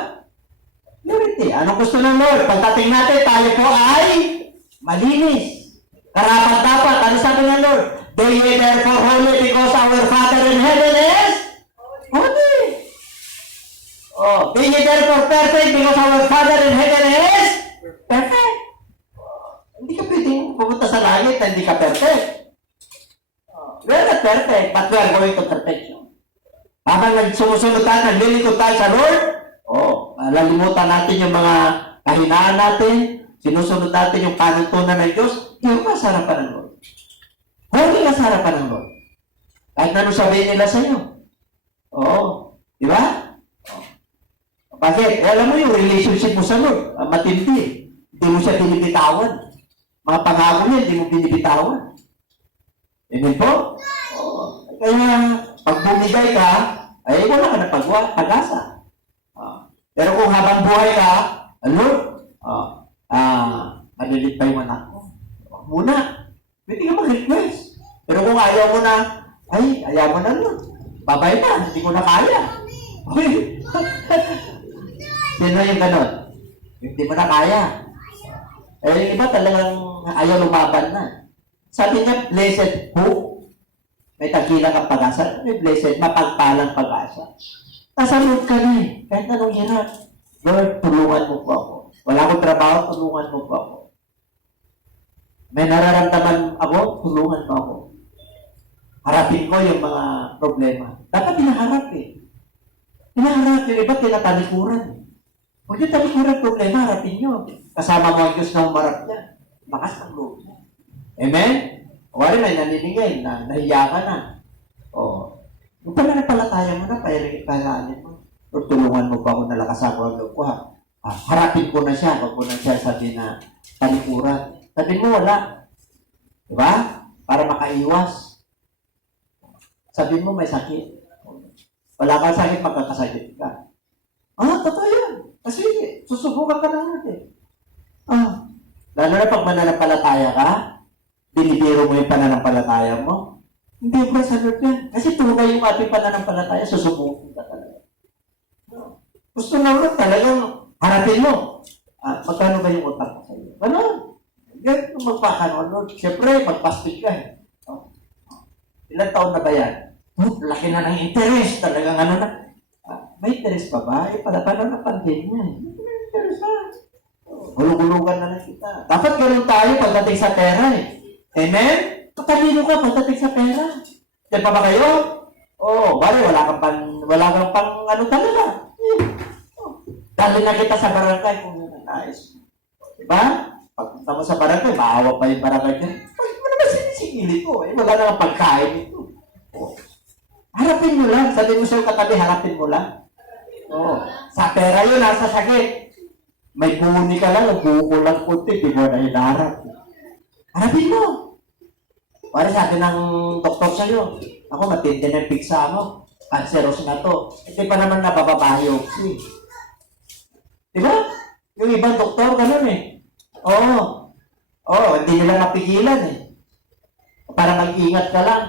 Purity. Anong gusto ng Lord? Pagdating natin, tayo po ay malinis. Karapat-dapat. Ano sabi ng Lord? Be ye therefore holy because our Father in heaven is holy. Be ye therefore perfect because our Father in heaven is perfect. Hindi ka pwedeng pumunta sa langit na hindi ka perfect. We are not perfect, but we are going to perfection. Habang sumusunod tayo, naglilingkod tayo sa Lord, nalimutan natin yung mga kahinaan natin, sinusunod natin yung panuntunan ng Diyos, hindi ka sa harapan ng Lord. Hindi ka sa harapan ng Lord. Kahit na ano sabihin nila sa iyo. Di ba? Bakit? Alam mo yung relationship mo sa Lord, matindi. Hindi mo siya binibitawan. Mga pangako niya, hindi mo binibitawan. Amen po? Kaya, pag bumigay ka, ay wala ka na pag-asa. Pero kung habang buhay ka, Lord, malilit pa yung anak ko. Muna, hindi ka mag-request. Pero kung ayaw mo na, ayaw mo na Lord. Babay na, hindi ko na kaya. Sino yung ganon? Hindi mo na kaya. Yung iba talagang ayaw lumaban na. Sabi niya, blessed who? May tagilang ang pag-asa. May blessed, mapagpalang pag-asa. Nasa Lord ka na eh. Kahit anong hirap. Lord, tulungan mo po ako. Wala akong trabaho, tulungan mo po ako. May nararamdaman ako, tulungan mo ako. Harapin ko yung mga problema. Dapat hinaharap eh. Hinaharap yung iba, tinatalikuran. Huwag yung talikuran problema, harapin nyo. Kasama mo ang Diyos na humarap niya. Bakas ng loob niya. Amen? Wala na, naniningay, nahiya ka na. Yung pananampalataya mo na, payarin mo. O tulungan mo pa ako na lakasan ko ang loob ko, ha? Harapin ko na siya, huwag ko na siya sabi na talikuran. Sabi mo, wala. Diba? Para makaiwas. Sabi mo, may sakit. Wala kang sakit, magkakasakit ka. Totoo yan. Kasi susubukan ka na natin. Lalo na pag mananampalataya ka, binibiro mo yung pananampalataya mo, hindi ba sa Lord yan? Kasi tunay yung ating pananampalataya, susubukan ka talaga. Gusto na ulit talagang harapin mo. Magkano ba yung utang ko sa iyo? Ganon. Ganyan kung magpakano, Lord. Siyempre, magpastig ka eh. Ilang taon na ba yan? Laki na ng interest. Talagang ano na. May interest pa ba? Paano na pandemya eh. May interest na. Hulug-hulugan na kita. Dapat ganun tayo pagdating sa pera eh. Amen? Katalino ka pagdating sa pera. Diyan pa ba kayo? Bari, wala kang pang ano talaga. Dali na kita sa barangay kung nais. Diba? Pagpunta mo sa barangay, maawa pa yung barangay niya. Bakit mo naman sinisigili ko? Wala nang pagkain ito. Harapin mo lang. Sabi mo sa'yo katabi, harapin mo lang. Sa pera yun, nasa sakit. May buni ka lang, buko lang puti, di mo na hinaharap. Harapin mo. Para sabi ng doktor sa'yo, ako matindi na yung pigsa mo. Cancerous na to. Hindi pa naman nabababiopsy. Diba? Yung ibang doktor, ganun eh. Hindi nila mapigilan eh. Para mag-ingat ka lang.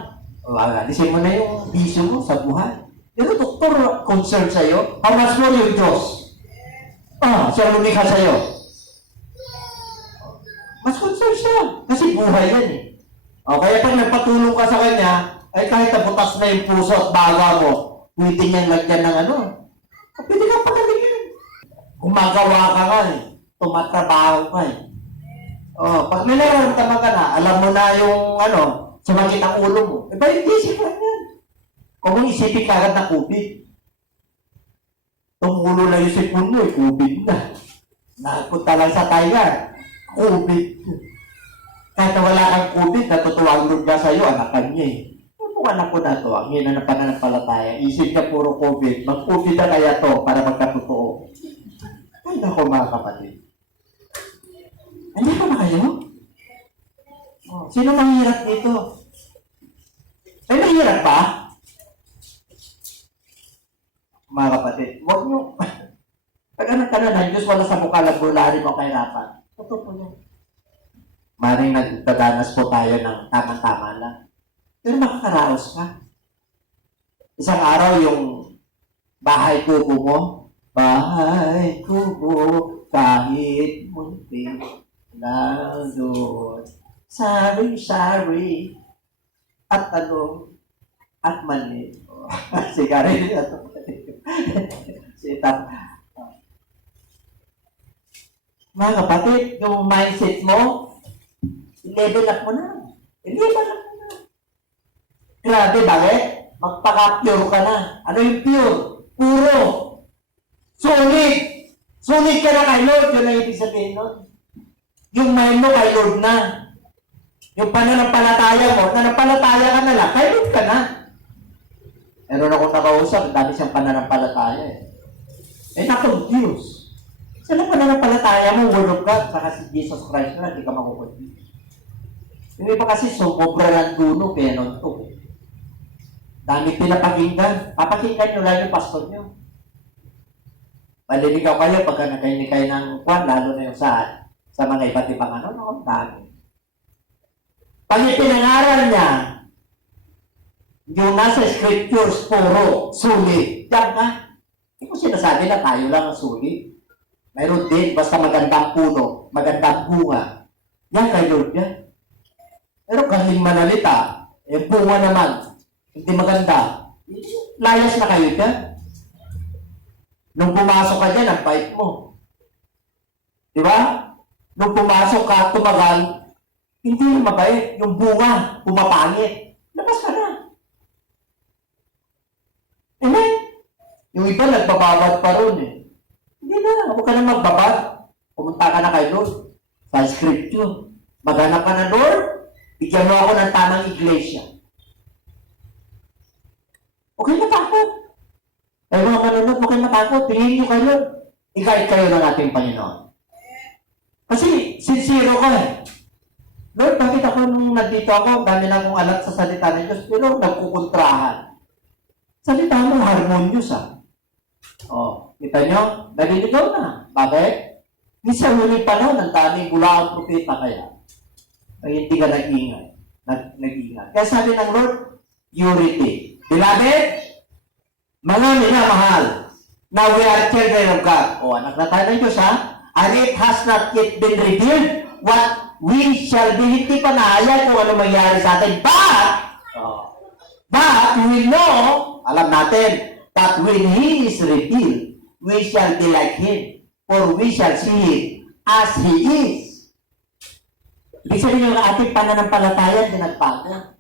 Alisin mo na yung bisyo mo sa buhay. Pero doktor, concern sa'yo, how much more yung Diyos? Siya lumikha sa'yo. Mas concern siya. Kasi buhay yan eh. Kaya pag nagpatulong ka sa kanya, ay kahit nabutas na yung puso at baga mo, pwede niyang lagyan ng ano. Pwede ka pagaligin. Gumagawa ka nga eh. Tumatrabaho ka eh. Pag may nararamdaman ka na, alam mo na yung sumakit ang ulo mo. Iba yung isipan yan. Kung mong isipin ka agad na COVID. Tumulo lang yung sipon mo, COVID na. Nakapunta lang sa Thailand, COVID. Kahit na wala kang COVID, natutuwang Lord ka sa'yo, anakan niya eh. Kung anak ko na to, ang hina ng pananampalataya, isip ka puro COVID, mag-COVID na kaya to para magkatotoo. Ay nako mga kapatid. Hindi pa ba kayo? Sino mahirap dito? Ay mahirap ba? Mga kapatid, huwag nyo, pag anak ka na ng Diyos, wala sa mukha lang bulari mo kahirapan. Totoo po yan. Maring nagdadanas po tayo ng tamang-tama lang. Pero makakaraos ka. Isang araw yung bahay kubo mo, bahay kubo, kahit munti lang doon. Sorry, at tanong, at mali. Sigarilyo at sitap. Mga kapatid, yung mindset mo, level up mo na. Level up mo na. Grabe, bakit? magpaka-pure ka na. Ano yung pure? Puro. Sulit. Sulit ka na kay Lord. Yun ang ibig sabihin nun. Yung mind mo kay Lord na. Yung pananampalataya mo, nanampalataya ka na lang, kay Lord ka na. Meron akong nakausap, ang dami siyang pananampalataya eh. Na-confuse. Saan ang pananampalataya mo, Word of God, saka si Jesus Christ na, hindi ka makukonfuse. Yung iba kasi, sobra ng dulo, kaya nun to. Dami pinapakinggan. Papakinggan nyo lang yung pastor nyo. Maliligaw kayo pagka nakainig kayo ng kwan, lalo na yung sa mga iba't ibang ano, no, dami. Pag ipinangaral niya, yung nasa scriptures, puro, sulit. Diyan ka. Hindi ko sinasabi na tayo lang ang sulit. Mayroon din, basta magandang puno, magandang bunga. Yan kay Lord yan. Pero kaming manalita, bunga naman, hindi maganda. Layas na kayo dyan. Nung pumasok ka dyan, ang bait mo. Di ba? Nung pumasok ka, tumagal, hindi yung mabait. Yung bunga, pumapangit. Labas ka na. Amen? Yung iba, nagbababad pa ron eh. Hindi na, huwag ka na magbabad. Pumunta ka na kay Lord. Sa scripture. Maghanap ka na, Lord. Bigyan mo ako ng tamang iglesia. Okay na takot. Kaya mga manunod, okay na takot. Tingin nyo kayo. I-guide kayo ng ating Panginoon. Kasi, sincero ko eh. Lord, bakit ako nung nandito ako, dami na akong alam sa salita ng Diyos, pero nagkukontrahan. Salita mo, harmonious ah. O, kita nyo, naliligaw na. Bakit? Minsan huling panahon, ang daming bula ang propeta kaya. Ay hindi ka nag-ingat. Nag-ingat. Kaya sabi ng Lord, purity. Beloved, mga minamahal, now we are children of God. O, anak na tayo ng Diyos ha. And it has not yet been revealed what we shall be. Hindi pa nahayag kung ano mangyari sa atin. But we know, alam natin, that when He is revealed, we shall be like Him, for we shall see Him as He is. Ibig sabihin yung ating pananampalataya, dinagpaga.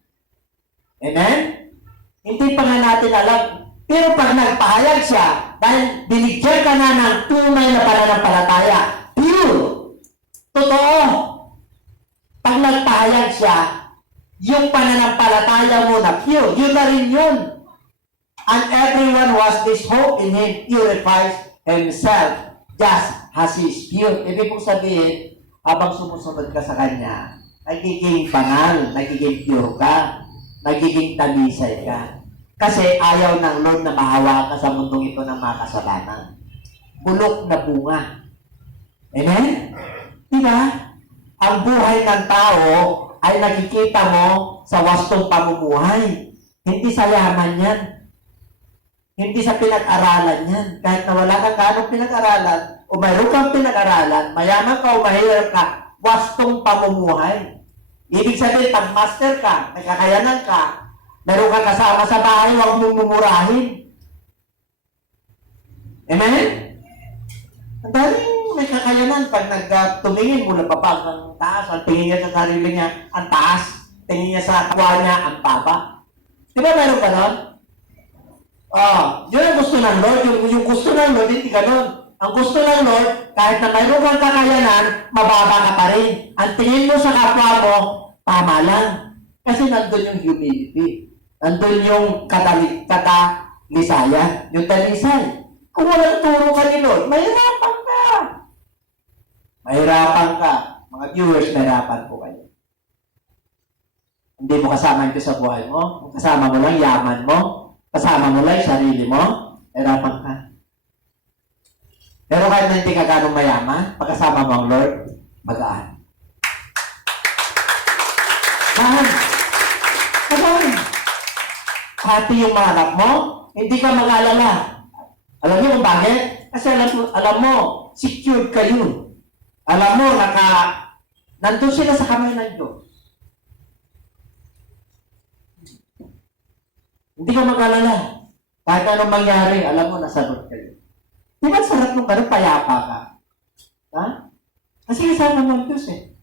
Amen? Hindi pa nga natin alam. Pero pag nagpahayag siya, dahil binigyan ka na ng tunay na pananampalataya, pure, totoo. Pag nagpahayag siya, yung pananampalataya mo na pure, yun na rin yun. And everyone who has this hope in Him purifies himself just as He is pure. Ibig kong sabihin, habang sumusunod ka sa Kanya, nagiging banal, nagiging pure ka, nagiging talisay ka. Kasi ayaw ng Lord na mahawa ka sa mundong ito ng mga kasalanan. Bulok na bunga. Amen? Diba? Ang buhay ng tao ay nakikita mo sa wastong pamumuhay. Hindi sa yaman yan. Hindi sa pinag-aralan yan. Kahit na wala kang ganong pinag-aralan, o mayroon kang pinag-aralan, mayaman ka o mahirap ka, wastong pamumuhay. Ibig sabihin, pag master ka, may kakayanan ka, mayroon kang kasama sa bahay, huwag mong mumurahin. Amen? Ang daming may kakayanan pag nagtumingin mula baba ng taas, ang tingin niya sa sarili niya, ang taas, tingin niya sa kapwa niya, ang baba. Di ba mayroon ka nun? Yun ang gusto ng Lord. Yung gusto ng Lord, hindi ganun. Ang gusto ng Lord, kahit na mayroon kang kakayanan, mababa ka pa rin. Ang tingin mo sa kapwa mo, tama lang. Kasi nandun yung humility. Nandun yung katalisayan. Yung talisay. Kung walang turo ka ni Lord, mahirapan ka. Mahirapan ka. Mga viewers, mahirapan po kayo. Hindi mo kasama ito sa buhay mo. Kasama mo lang yaman mo. Kasama mo lang sarili mo. Mahirapan ka. Pero kahit na hindi ka ganong mayaman, pagkasama mo ang Lord, magaan. Magaan. Magaan. Pati yung mga anak mo, hindi ka mag-alala. Alam niyo kung bakit? Kasi alam mo, secured kayo. Alam mo, nandun sila sa kamay ng Diyos. Hindi ka mag-alala. Kahit anong mangyari, alam mo, nasa Lord kayo. Di ba sarap nung ganun, payapa ka? Ha? Kasi kasama mo ang Diyos eh.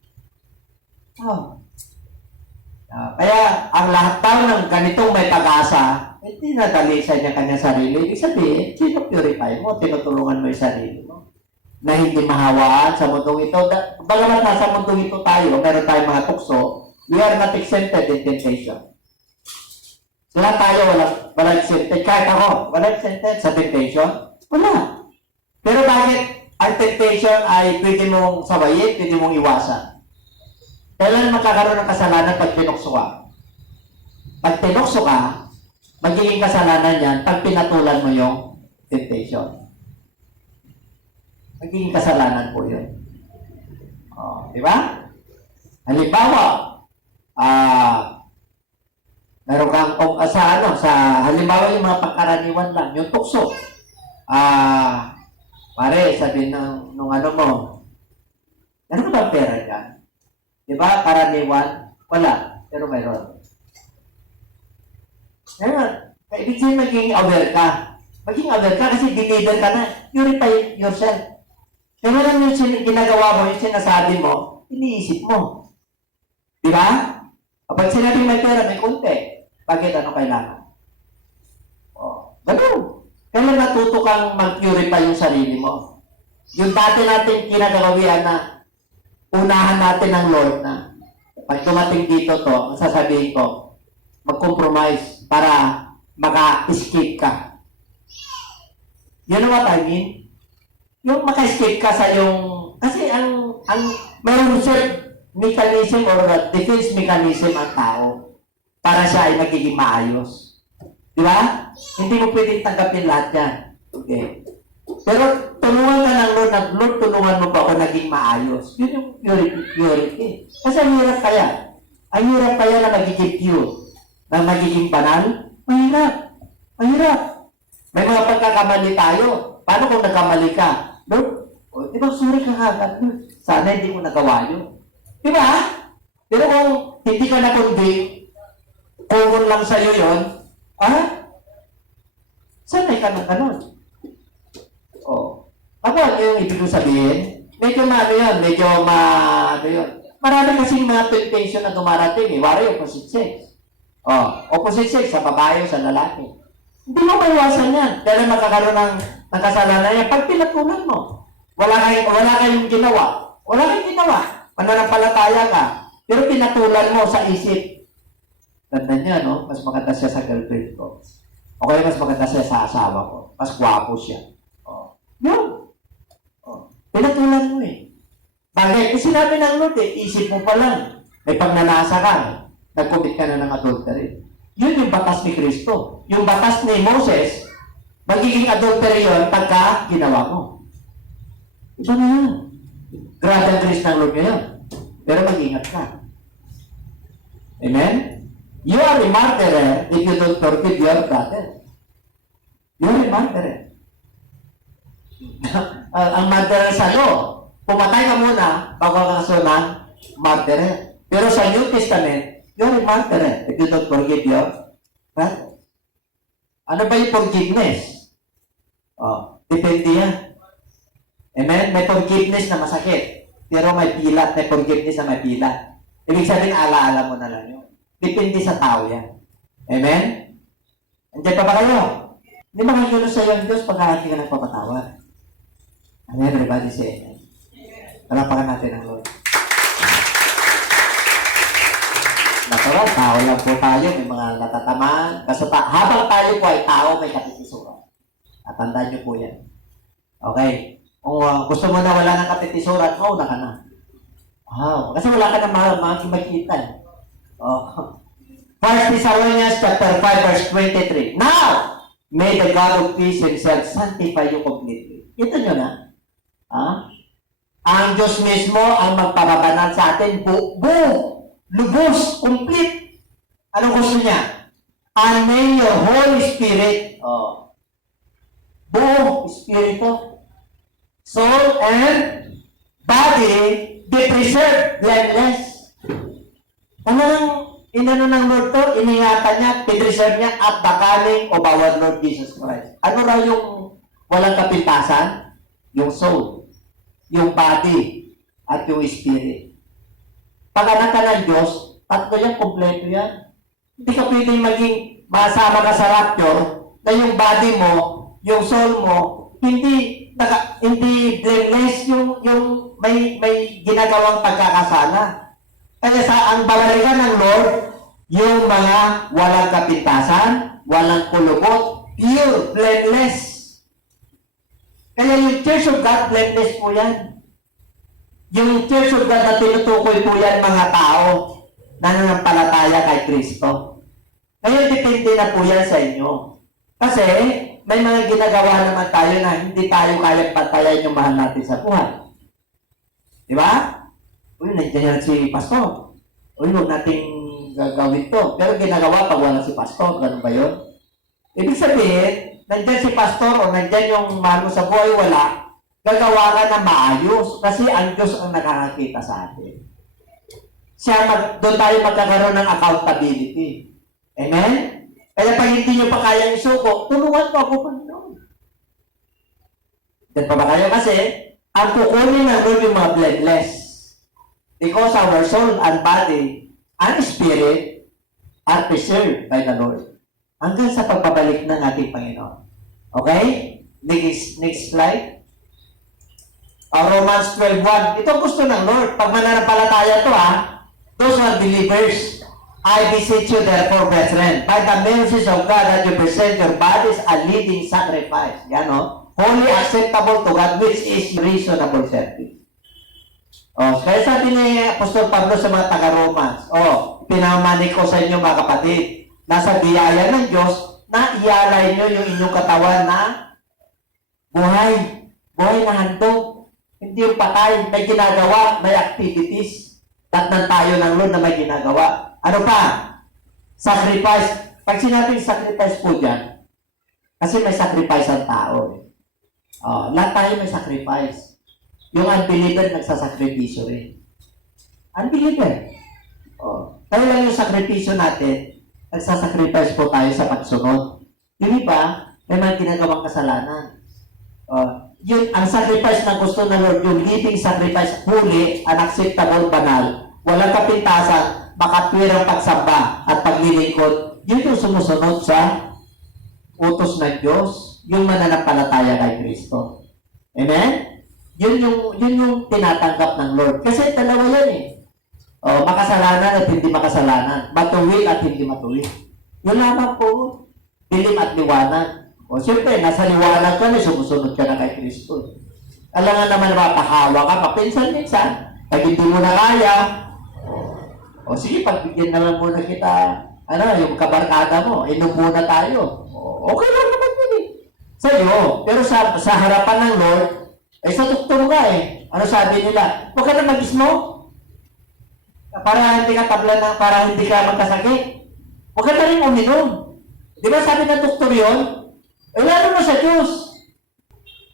Kaya, ang lahat daw ng ganitong may pag-asa, Hindi nadali sa niya kanya sarili. Ibig sabihin, purify mo, tinutulungan mo yung sarili mo. Na hindi mahawaan sa mundong ito. Bagamat nasa mundong ito tayo, meron tayong mga tukso, we are not exempted in temptation. Lahat tayo walang exempted. Kahit ako, walang exempted sa temptation. Wala. Pero bakit ang temptation ay pwede mong sabayin, pwede mong iwasan? Kailan magkakaroon ng kasalanan pag pinukso ka? Pag pinukso ka, magiging kasalanan yan pag pinatulan mo yung temptation. Magiging kasalanan po yun. Di ba? Halimbawa, meron kang, sa halimbawa yung mga pangkaraniwan lang, yung tukso. Pare, sabihin nung ano mo, ano ba pera dyan? Di ba, karaniwan? Wala, pero mayroon. Ngayon, ibig sabihin maging aware ka. Maging aware ka kasi deliver ka na. Purify yourself. Kaya lang yung ginagawa mo, yung sinasabi mo, iniisip mo. Di ba? Kapag sinabi may pera, may kunti. Bakit ano kailangan? Ganun. Kaya natuto kang mag-purify yung sarili mo. Yung dati natin kinagawian na unahan natin ng Lord na pag dumating dito to, ang sasabihin ko, mag-compromise para maka-escape ka. You know what I mean? Yung maka-escape ka sa yung, kasi ang mayroong self-mechanism or defense mechanism ang tao para siya ay magiging maayos. Di ba? Hindi mo pwedeng tanggapin lahat yan. Okay. Pero tulungan ka ng Lord, Lord, tulungan mo pa ako naging maayos. Yun yung purity. Kasi ang hirap kaya. Ang hirap kaya na magiging pure. Na magiging banal. Mahirap. Mahirap. May mga pagkakamali tayo. Paano kung nagkamali ka? Lord, di ba sorry ka agad? Sana hindi mo nagawa yun. Di ba? Pero kung hindi ka nakundi, common lang sa'yo yun, sanay ka ng ganun. Ako, ano yung ibig ko sabihin? Medyo ano yun. Marami kasing mga temptation na dumarating eh. Wari, opposite sex. Opposite sex, sa babae o sa lalaki. Hindi mo maiwasan yan. Dahil makakaroon ng kasalanan yan. Pag pinatulan mo, wala kayong ginawa. Wala kayong ginawa. Mananampalataya ka. Pero pinatulan mo sa isip. Ganda niya, no? Mas maganda siya sa girlfriend ko. O kaya mas maganda siya sa asawa ko. Mas gwapo siya. Yun. Pinatulan mo eh. Bakit? Kasi sinabi ng Lord eh, isip mo pa lang. May pagnanasa ka. Nag-commit ka na ng adultery. Yun yung batas ni Kristo. Yung batas ni Moses, magiging adultery yun pagka ginawa mo. Iba na yun. Grabe ang grace ng Lord ngayon. Pero mag-ingat ka. Amen? You are a martyr if you don't forgive your brother. You are a martyr. Ang martyr sa law, pumatay ka muna bago ka ng martyr. Pero sa New Testament, you're a martyr if you don't forgive your brother. Ano ba yung forgiveness? Depende yan. Amen? May forgiveness na masakit. Pero may pilat, may forgiveness na may pilat. Ibig sabihin, alaala mo na lang yun. Depende sa tao yan. Amen? Andiyan pa ba kayo? Hindi ba kayo sa iyo ang Diyos pagka hindi ka nagpapatawad? Amen, everybody say amen. Palapakan natin ang Lord. Natural, tao lang po tayo, may mga natatamaan. Basta habang tayo po ay tao, may katikisuran. At tandaan nyo po yan. Okay? Kung gusto mo na wala ng katikisuran, mauna ka na. Kasi wala ka na makikita. 1 Thessalonians chapter 5 verse 23. Now, may the God of peace himself sanctify you completely. Ito nyo na. Ang Diyos mismo ang magpapabanal sa atin. Lubos, complete. Anong gusto niya? And may your Holy Spirit, buong Espiritu, soul, and body be preserved blameless. Inano ng Lord to, iningatan niya, pinreserve niya at the coming of our Lord Jesus Christ. Ano raw yung walang kapintasan? Yung soul, yung body, at yung spirit. Pag anak ka ng Diyos, tatlo yan, kompleto yan. Hindi ka pwedeng masama ka sa rapture, na yung body mo, yung soul mo, hindi blameless yung may ginagawang pagkakasala. Kaya ang babalikan ng Lord, yung mga walang kapintasan, walang kulubot, pure, blameless. Kaya yung Church of God, blameless po yan. Yung Church of God na tinutukoy po yan mga tao na nananampalataya kay Kristo. Kaya depende na po yan sa inyo. Kasi may mga ginagawa naman tayo na hindi tayo kayang pantayan yung mahal natin sa buhay. Di ba? Uy, nandiyan yan si Pastor. Uy, huwag nating gagawin to. Pero ginagawa pag wala si Pastor. Ganun ba yun? Ibig sabihin, nandiyan si Pastor o nandiyan yung mahal mo sa buhay, wala. Gagawa ka na maayos. Kasi ang Diyos ang nakakakita sa atin. Doon tayo magkakaroon ng accountability. Amen? Kaya pag hindi nyo pa kayang isuko, tulungan mo ako, Panginoon. Diyan pa ba kayo? Kasi, ang kukunin ng Lord yung mga blameless. Because our soul and body and spirit are preserved by the Lord. Hanggang sa pagbabalik ng ating Panginoon. Okay? Next slide. Romans 12:1. Ito gusto ng Lord. Pag mananampalataya to those are believers. I beseech you therefore, brethren, by the mercies of God, that you present your bodies a living sacrifice. Yan holy, acceptable to God, which is reasonable service. Kaya sabi ni Apostol Pablo sa mga taga-Romans, pinamani ko sa inyo mga kapatid, nasa biyaya ng Diyos, na ialay nyo yung inyong katawan na buhay na handog. Hindi yung patay, may ginagawa, may activities. Tatnan tayo ng Lord na may ginagawa. Ano pa? Sacrifice. Pag sinabing sacrifice po dyan, kasi may sacrifice ang tao. Lahat tayo may sacrifice. Yung unbeliever, nagsasakripisyo rin. Unbeliever. Kaya lang yung sakripisyo natin, nagsasacrifice po tayo sa pagsunod. Yung iba, may mga ginagawang kasalanan. Ang sacrifice na gusto ng Lord, yung living sacrifice, holy, unacceptable, banal, walang kapintasan, makatwirang pagsamba at paglilingkod, yun yung sumusunod sa utos ng Diyos, yung mananampalataya kay Kristo. Amen? Yun yung tinatanggap ng Lord. Kasi dalawa yan makasalanan at hindi makasalanan. Matuwid at hindi matuwid. Yun lamang po. Dilim at liwanag. Siyempre, nasa liwanag ka na, sumusunod ka na kay Kristo. Alam nga naman mapahawa ka, papinsan-minsan. Pag hindi mo na kaya, sige, pagbigyan na lang muna kita, yung kabarkada mo, inom muna tayo. Okay lang naman yun sa'yo. Pero sa harapan ng Lord, sa doktor ka Ano sabi nila? Huwag ka na mag-smoke. Para hindi ka tabla para hindi ka magkasakit. Huwag ka na rin uminom. Di ba sabi ng doktor yun? Lalo mo sa Diyos.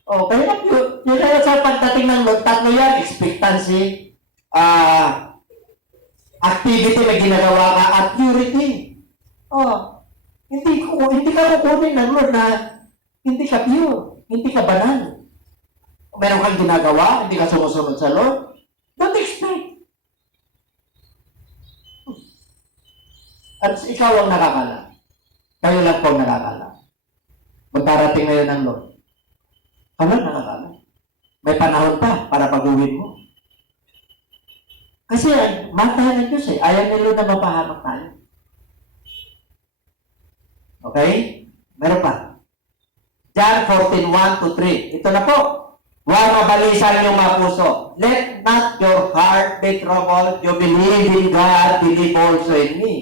Kaya yun sa pagdating ng Lord, tatlo yan, expectancy, activity na ginagawa ka at purity. Hindi ka kukunin ng Lord na hindi ka pure, hindi ka banal. Meron kang ginagawa, hindi ka sumusunod sa Lord, don't expect. At ikaw ang nakakala. Kayo lang po ang nakakala. Magdarating ngayon ng Lord. Kayo lang nakakala. May panahon pa para pag-uwi mo. Kasi mahal tayo ng Diyos Ayaw ni Lord na mapahamak tayo. Okay? Meron pa. John 14:1-3. Ito na po. Huwag mabalisan yung mga puso. Let not your heart be troubled. You believe in God, believe also in me.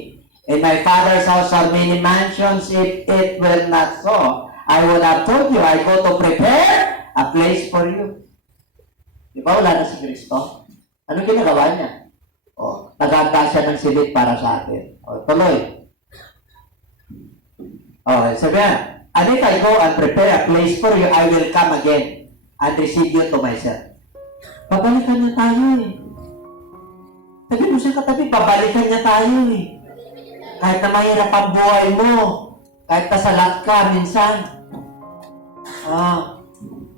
In my Father's house are many mansions. If it were not so, I would have told you, I go to prepare a place for you. Di ba wala na si Kristo? Ano ginagawa niya? Naganda siya ng silid para sa atin. Tuloy. Sabi niya, and if I go and prepare a place for you, I will come again and receive you to myself. Babalikan niya tayo Sabi mo siya katabi, babalikan niya tayo Kahit na mahirap ang buhay mo, kahit nasalat ka minsan.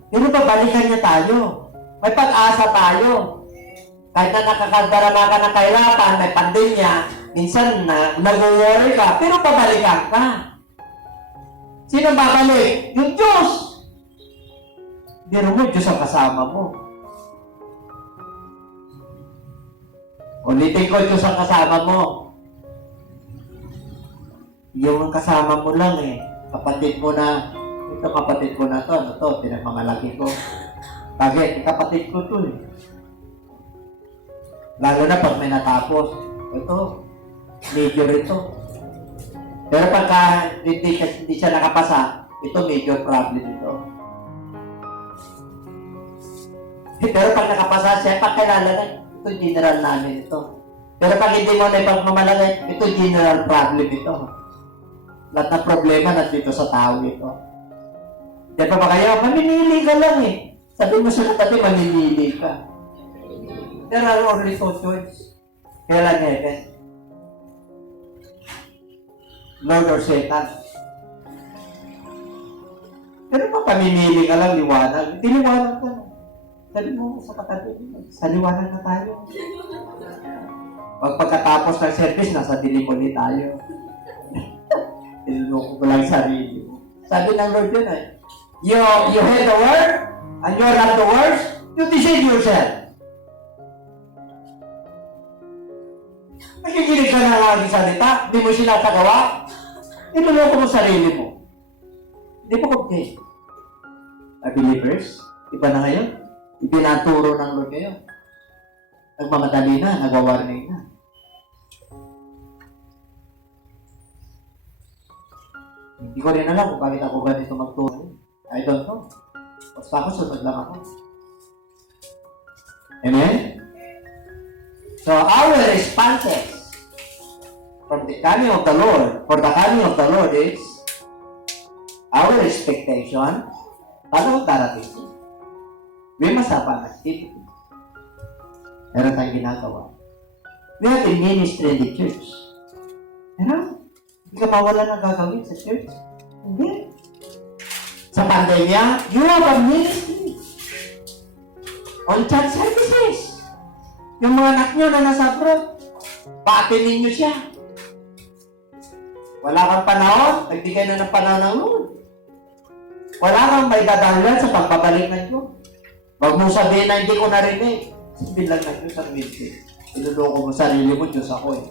Pero babalikan niya tayo. May pag-asa tayo. Kahit na nakakadarama ka ng kahirapan, may pandemya, Minsan nag-worry ka, pero babalikan ka. Sino babalik? Yung Diyos. Biro mo, Diyos ang kasama mo. Ulitin ko, Diyos ang kasama mo. Yung kasama mo lang eh. Kapatid mo na, ito kapatid ko na to, ano to, pinagmamalaki ko. Bakit? Kapatid ko to eh. Lalo na pag may natapos. Ito, major ito. Pero pagka hindi siya nakapasa, ito major problem ito. Pero pag nakapasa siya, pagkilala na, ito general namin ito. Pero pag hindi mo na ipagmamalagay, ito general problem ito. Lahat ng problema nandito sa tao ito. Di ba kayo? Mamimili ka lang eh. Sabi mo sa tabi, mamimili ka. There are only two choices. Kailan heaven? Lord or Satan? Pero pag pamimili ka lang, liwanag. Hindi liwanag ka na. Sabi mo sa katabi, sa liwanag na tayo. Pagkatapos ng service, nasa dilim ulit tayo. Tinuloko ko lang sarili mo. Sabi ng Lord yun eh, you heard the word, and you're not the words, you deceive yourself. Nakikinig ka na ng aking salita, hindi mo sinasagawa, tinuloko mo sarili mo. Hindi pa okay. Believers, iba na ngayon. Ipinaturo ng Lord ngayon. Nagmamadali na, nagwa-warning na. Hindi ko rin alam kung bakit ako ganito magturo. I don't know. Basta ako, sunod lang ako. Amen? So, our responses from the coming of the Lord, for the coming of the Lord is our expectation. Paano darating? We must have an activity. Meron tayong ginagawa. We have a ministry in the church. Ano? Hindi ka mawala ng gagawin sa church. Hindi. Sa pandemya, you have a ministry. On church services. Yung mga anak nyo na nasa abroad, paatinin nyo siya. Wala kang panahon, nagbigay na ng panahon ng Lord. Wala kang may dadalan sa pagbabalik ng Diyos. Huwag mo sabihin na hindi ko narinig. Sabihin lang ng Diyos ang hindi. Iluloko mo sarili mo, Diyos ako eh.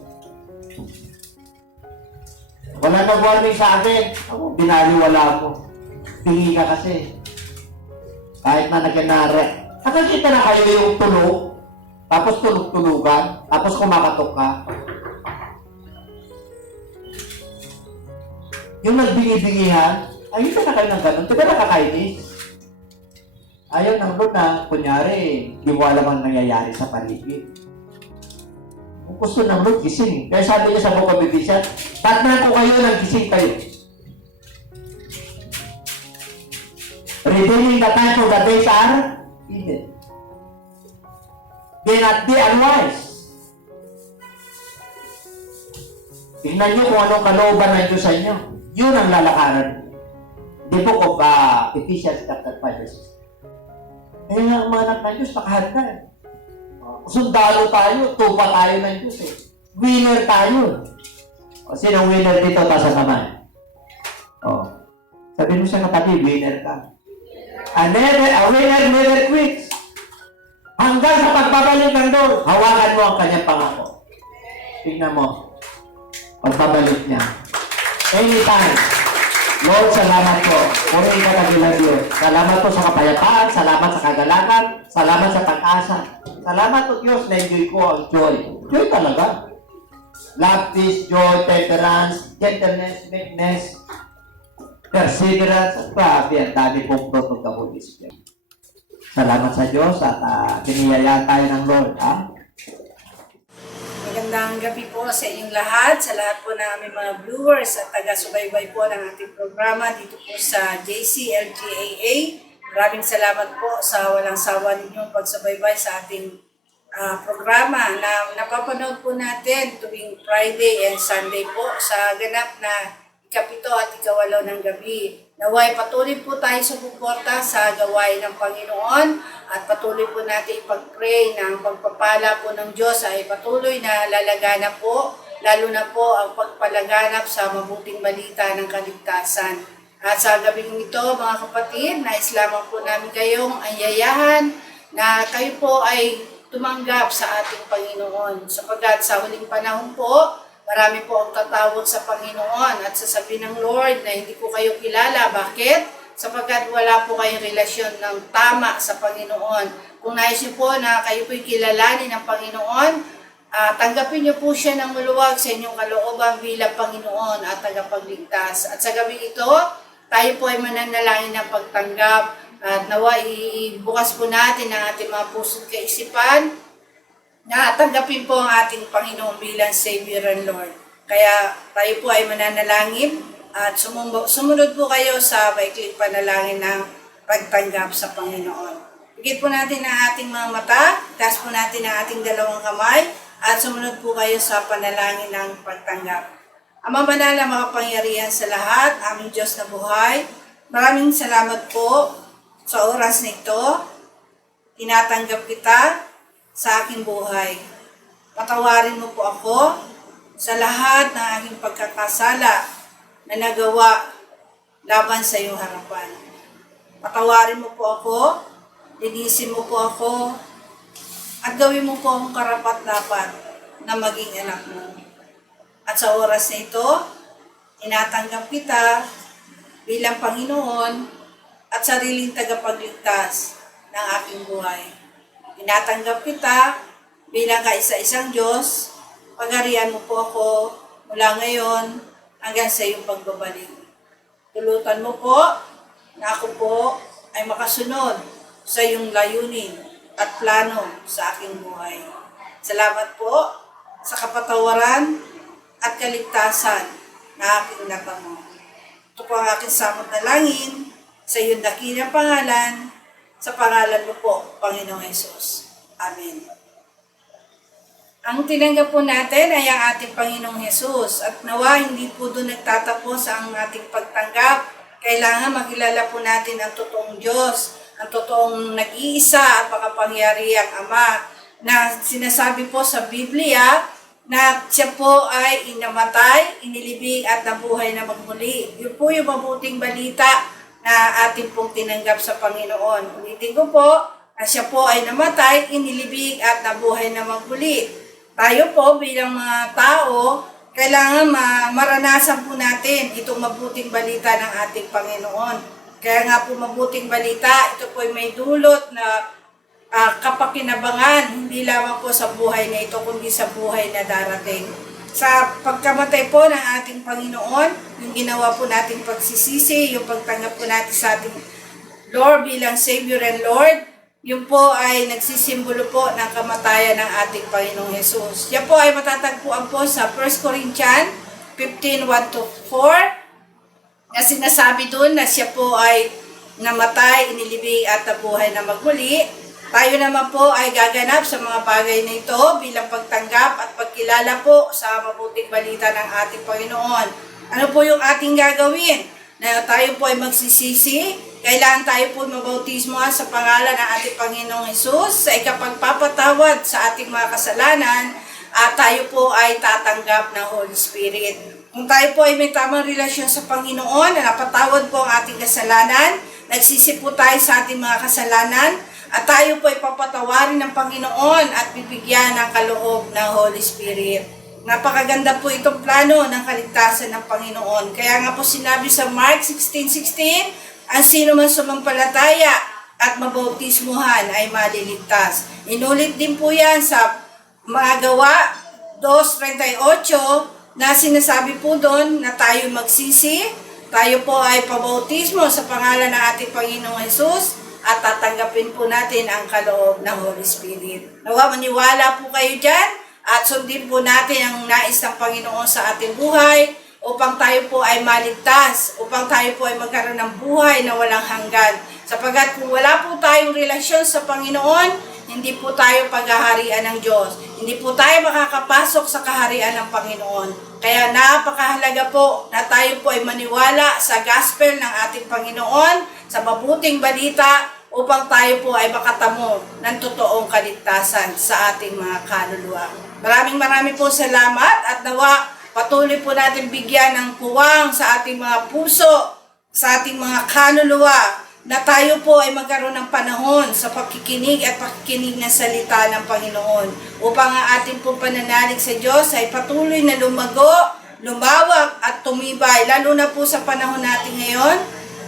Wala nag-warning sa akin. Ako, binaliwala mo. Pingi ka kasi. Kahit na nagkanara. Nakakita na kayo yung tulog, tapos tulog-tulugan, tapos kumakatok ka. Yung nagbingi-bingihan, ayun ka na kayo ng ganun. Diba nakakainis? Ayaw ng Lord na, kunyari, di mo alam ang nangyayari sa paligid. Kung gusto ng Lord, gising. Kaya sabi niya sa Book of Ephesians, batman ko kayo ng gising kayo. Redeeming the time for the days are evil. Do not be unwise. Tingnan niyo kung anong kalooban ng Diyos sa inyo. Yun ang lalakaran. The Book of Ephesians chapter 5 verse 6. Kaya nga ang mga anak ng Diyos, nakahanda. Sundalo tayo, tupa tayo ng Diyos eh. Winner tayo. O, sinong winner dito? Tasa naman. O, sabi mo sa katabi, winner ka. A winner never quits. Hanggang sa pagbabalik ng Lord, hawakan mo ang kanyang pangako. Tingnan mo. Pagbabalik niya. Anytime. Lord, salamat po. Purihin ka na Diyos. Salamat po sa kapayapaan. Salamat sa kagalakan. Salamat sa pag-asa. Salamat po Diyos. Na-enjoy ko ang joy. Joy talaga. Love, peace, joy, temperance, gentleness, meekness, perseverance. Grabe, ang dami pong fruit of the Holy Spirit. Salamat sa Diyos at piniyayaan tayo ng Lord. Ha? Magandang gabi po sa inyong lahat, sa lahat po ng aming mga viewers at taga-subaybay po ng ating programa dito po sa JCLGAA. Maraming salamat po sa walang sawa ninyong pagsubaybay sa ating programa na napapanood po natin tuwing Friday and Sunday po sa ganap na ikapito at ikawalo ng gabi. Naway patuloy po tayo sa suporta sa gawain ng Panginoon at patuloy po natin ipag-pray na ang pagpapala po ng Diyos ay patuloy na lalagana po lalo na po ang pagpalaganap sa mabuting balita ng kaligtasan. At sa gabing ito, mga kapatid, nais lamang po namin kayong anyayahan na kayo po ay tumanggap sa ating Panginoon. Sapagkat sa huling panahon po, marami po ang tatawag sa Panginoon at sasabihin ng Lord na hindi ko kayo kilala. Bakit? Sapagkat wala po kayong relasyon ng tama sa Panginoon. Kung nais niyo po na kayo po'y kilalanin ng Panginoon, tanggapin niyo po siya ng maluwag sa inyong kalooban bilang Panginoon at tagapagligtas. At sa gabi ito, tayo po ay mananalangin ng pagtanggap at nawa ibukas po natin ang ating mga puso't kaisipan na tanggapin po ang ating Panginoon bilang Savior and Lord. Kaya tayo po ay mananalangin at sumunod po kayo sa maikling panalangin ng pagtanggap sa Panginoon. Pigit po natin ang ating mga mata, taas po natin ang ating dalawang kamay, at sumunod po kayo sa panalangin ng pagtanggap. Ama banal na makapangyarihan sa lahat, aming Diyos na buhay, maraming salamat po sa oras na ito. Tinatanggap kita sa aking buhay. Patawarin mo po ako sa lahat ng aking pagkakasala na nagawa laban sa iyong harapan. Patawarin mo po ako, linisin mo po ako, at gawin mo po akong karapat-dapat na maging anak mo. At sa oras na ito, tinatanggap kita bilang Panginoon at sariling tagapagligtas ng aking buhay. Tinatanggap kita bilang kaisa-isang Diyos. Pagharian mo po ako mula ngayon hanggang sa iyong pagbabalik. Tulutan mo po na ako po ay makasunod sa iyong layunin at plano sa aking buhay. Salamat po sa kapatawaran at kaligtasan na aking natamo. Ito po ang aking samot na langin sa iyong dakilang pangalan, sa pangalan mo po, Panginoong Hesus. Amen. Ang tinanggap po natin ay ang ating Panginoong Hesus at nawa hindi po doon nagtatapos ang ating pagtanggap. Kailangan makilala po natin ang totoong Diyos, ang totoong nag-iisa at makapangyarihang Ama na sinasabi po sa Biblia na siya po ay inamatay, inilibing at nabuhay na magmuli. Yun po yung mabuting balita na ating pong tinanggap sa Panginoon. Ulitin ko po na siya po ay namatay, inilibing at nabuhay na magmuli. Tayo po bilang mga tao, kailangan maranasan po natin itong mabuting balita ng ating Panginoon. Kaya nga po mabuting balita, ito po ay may dulot na kapakinabangan, hindi lamang po sa buhay na ito, kundi sa buhay na darating. Sa pagkamatay po ng ating Panginoon, yung ginawa po nating pagsisisi, yung pagtanggap po natin sa ating Lord bilang Savior and Lord, yun po ay nagsisimbolo po ng kamatayan ng ating Panginoong Hesus. Yan po ay matatagpuan po sa 1 Corinthians 15:1-4 na sinasabi doon na siya po ay namatay, inilibing at nabuhay na magmuli. Tayo naman po ay gaganap sa mga bagay na ito bilang pagtanggap at pagkilala po sa mabuting balita ng ating Panginoon. Ano po yung ating gagawin? Na tayo po ay magsisisi. Kailangan tayo po mabautismo sa pangalan ng ating Panginoong Hesus sa ikapagpapatawad sa ating mga kasalanan at tayo po ay tatanggap ng Holy Spirit. Kung tayo po ay may tamang relasyon sa Panginoon na napatawad po ang ating kasalanan, nagsisi po tayo sa ating mga kasalanan at tayo po ay papatawarin ng Panginoon at bibigyan ng kaloob ng Holy Spirit. Napakaganda po itong plano ng kaligtasan ng Panginoon. Kaya nga po sinabi sa Mark 16:16, ang sino man sumampalataya at mabautismuhan ay maliligtas. Inulit din po yan sa mga Gawa 2:38 na sinasabi po doon na tayo magsisi, tayo po ay pabautismo sa pangalan ng ating Panginoong Hesus at tatanggapin po natin ang kaloob ng Holy Spirit. Nawa maniwala po kayo dyan at sundin po natin ang nais ng Panginoon sa ating buhay upang tayo po ay maligtas, upang tayo po ay magkaroon ng buhay na walang hanggan. Sapagkat kung wala po tayong relasyon sa Panginoon, hindi po tayo paghaharian ng Diyos. Hindi po tayo makakapasok sa kaharian ng Panginoon. Kaya napakahalaga po na tayo po ay maniwala sa gospel ng ating Panginoon, sa mabuting balita, upang tayo po ay makatamo ng totoong kaligtasan sa ating mga kaluluwa. Maraming po salamat at nawa patuloy po natin bigyan ng puwang sa ating mga puso, sa ating mga kaluluwa, na tayo po ay magkaroon ng panahon sa pakikinig at pakikinig ng salita ng Panginoon upang ang ating pong pananalig sa Diyos ay patuloy na lumago, lumawak at tumibay, lalo na po sa panahon natin ngayon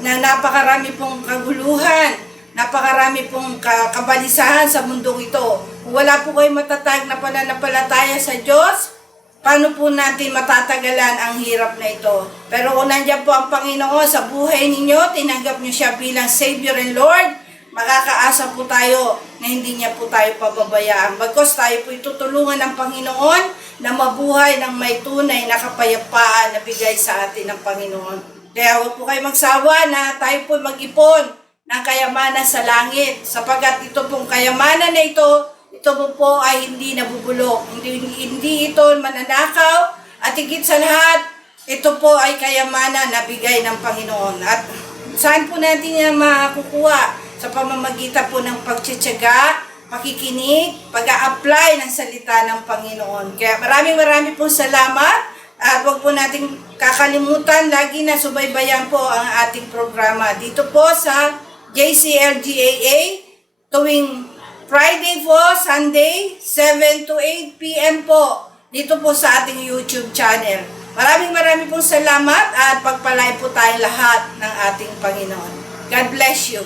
na napakarami pong kaguluhan, napakarami pong kabalisahan sa mundong ito. Kung wala po kayo matatag na pananampalataya sa Diyos, paano po natin matatagalan ang hirap na ito? Pero kung nandiyan po ang Panginoon sa buhay ninyo, tinanggap nyo siya bilang Savior and Lord, makakaasa po tayo na hindi niya po tayo pababayaan. Bagkus tayo po itutulungan ng Panginoon na mabuhay ng may tunay na kapayapaan na bigay sa atin ng Panginoon. Kaya huwag po kayo magsawa na tayo po mag-ipon ng kayamanan sa langit, sapagkat ito pong kayamanan na ito po ay hindi nabubulok, hindi ito mananakaw, at higit sa lahat, ito po ay kayamanan na bigay ng Panginoon. At saan po natin yan makukuha? Sa pamamagitan po ng pagtsatsaga, pakikinig, pag-a-apply ng salita ng Panginoon. Kaya maraming pong salamat, at huwag po natin kakalimutan, lagi na subaybayan po ang ating programa dito po sa JCLGAA tuwing Friday po, Sunday, 7 to 8 p.m. po, dito po sa ating YouTube channel. Maraming pong salamat at pagpalain po tayong lahat ng ating Panginoon. God bless you.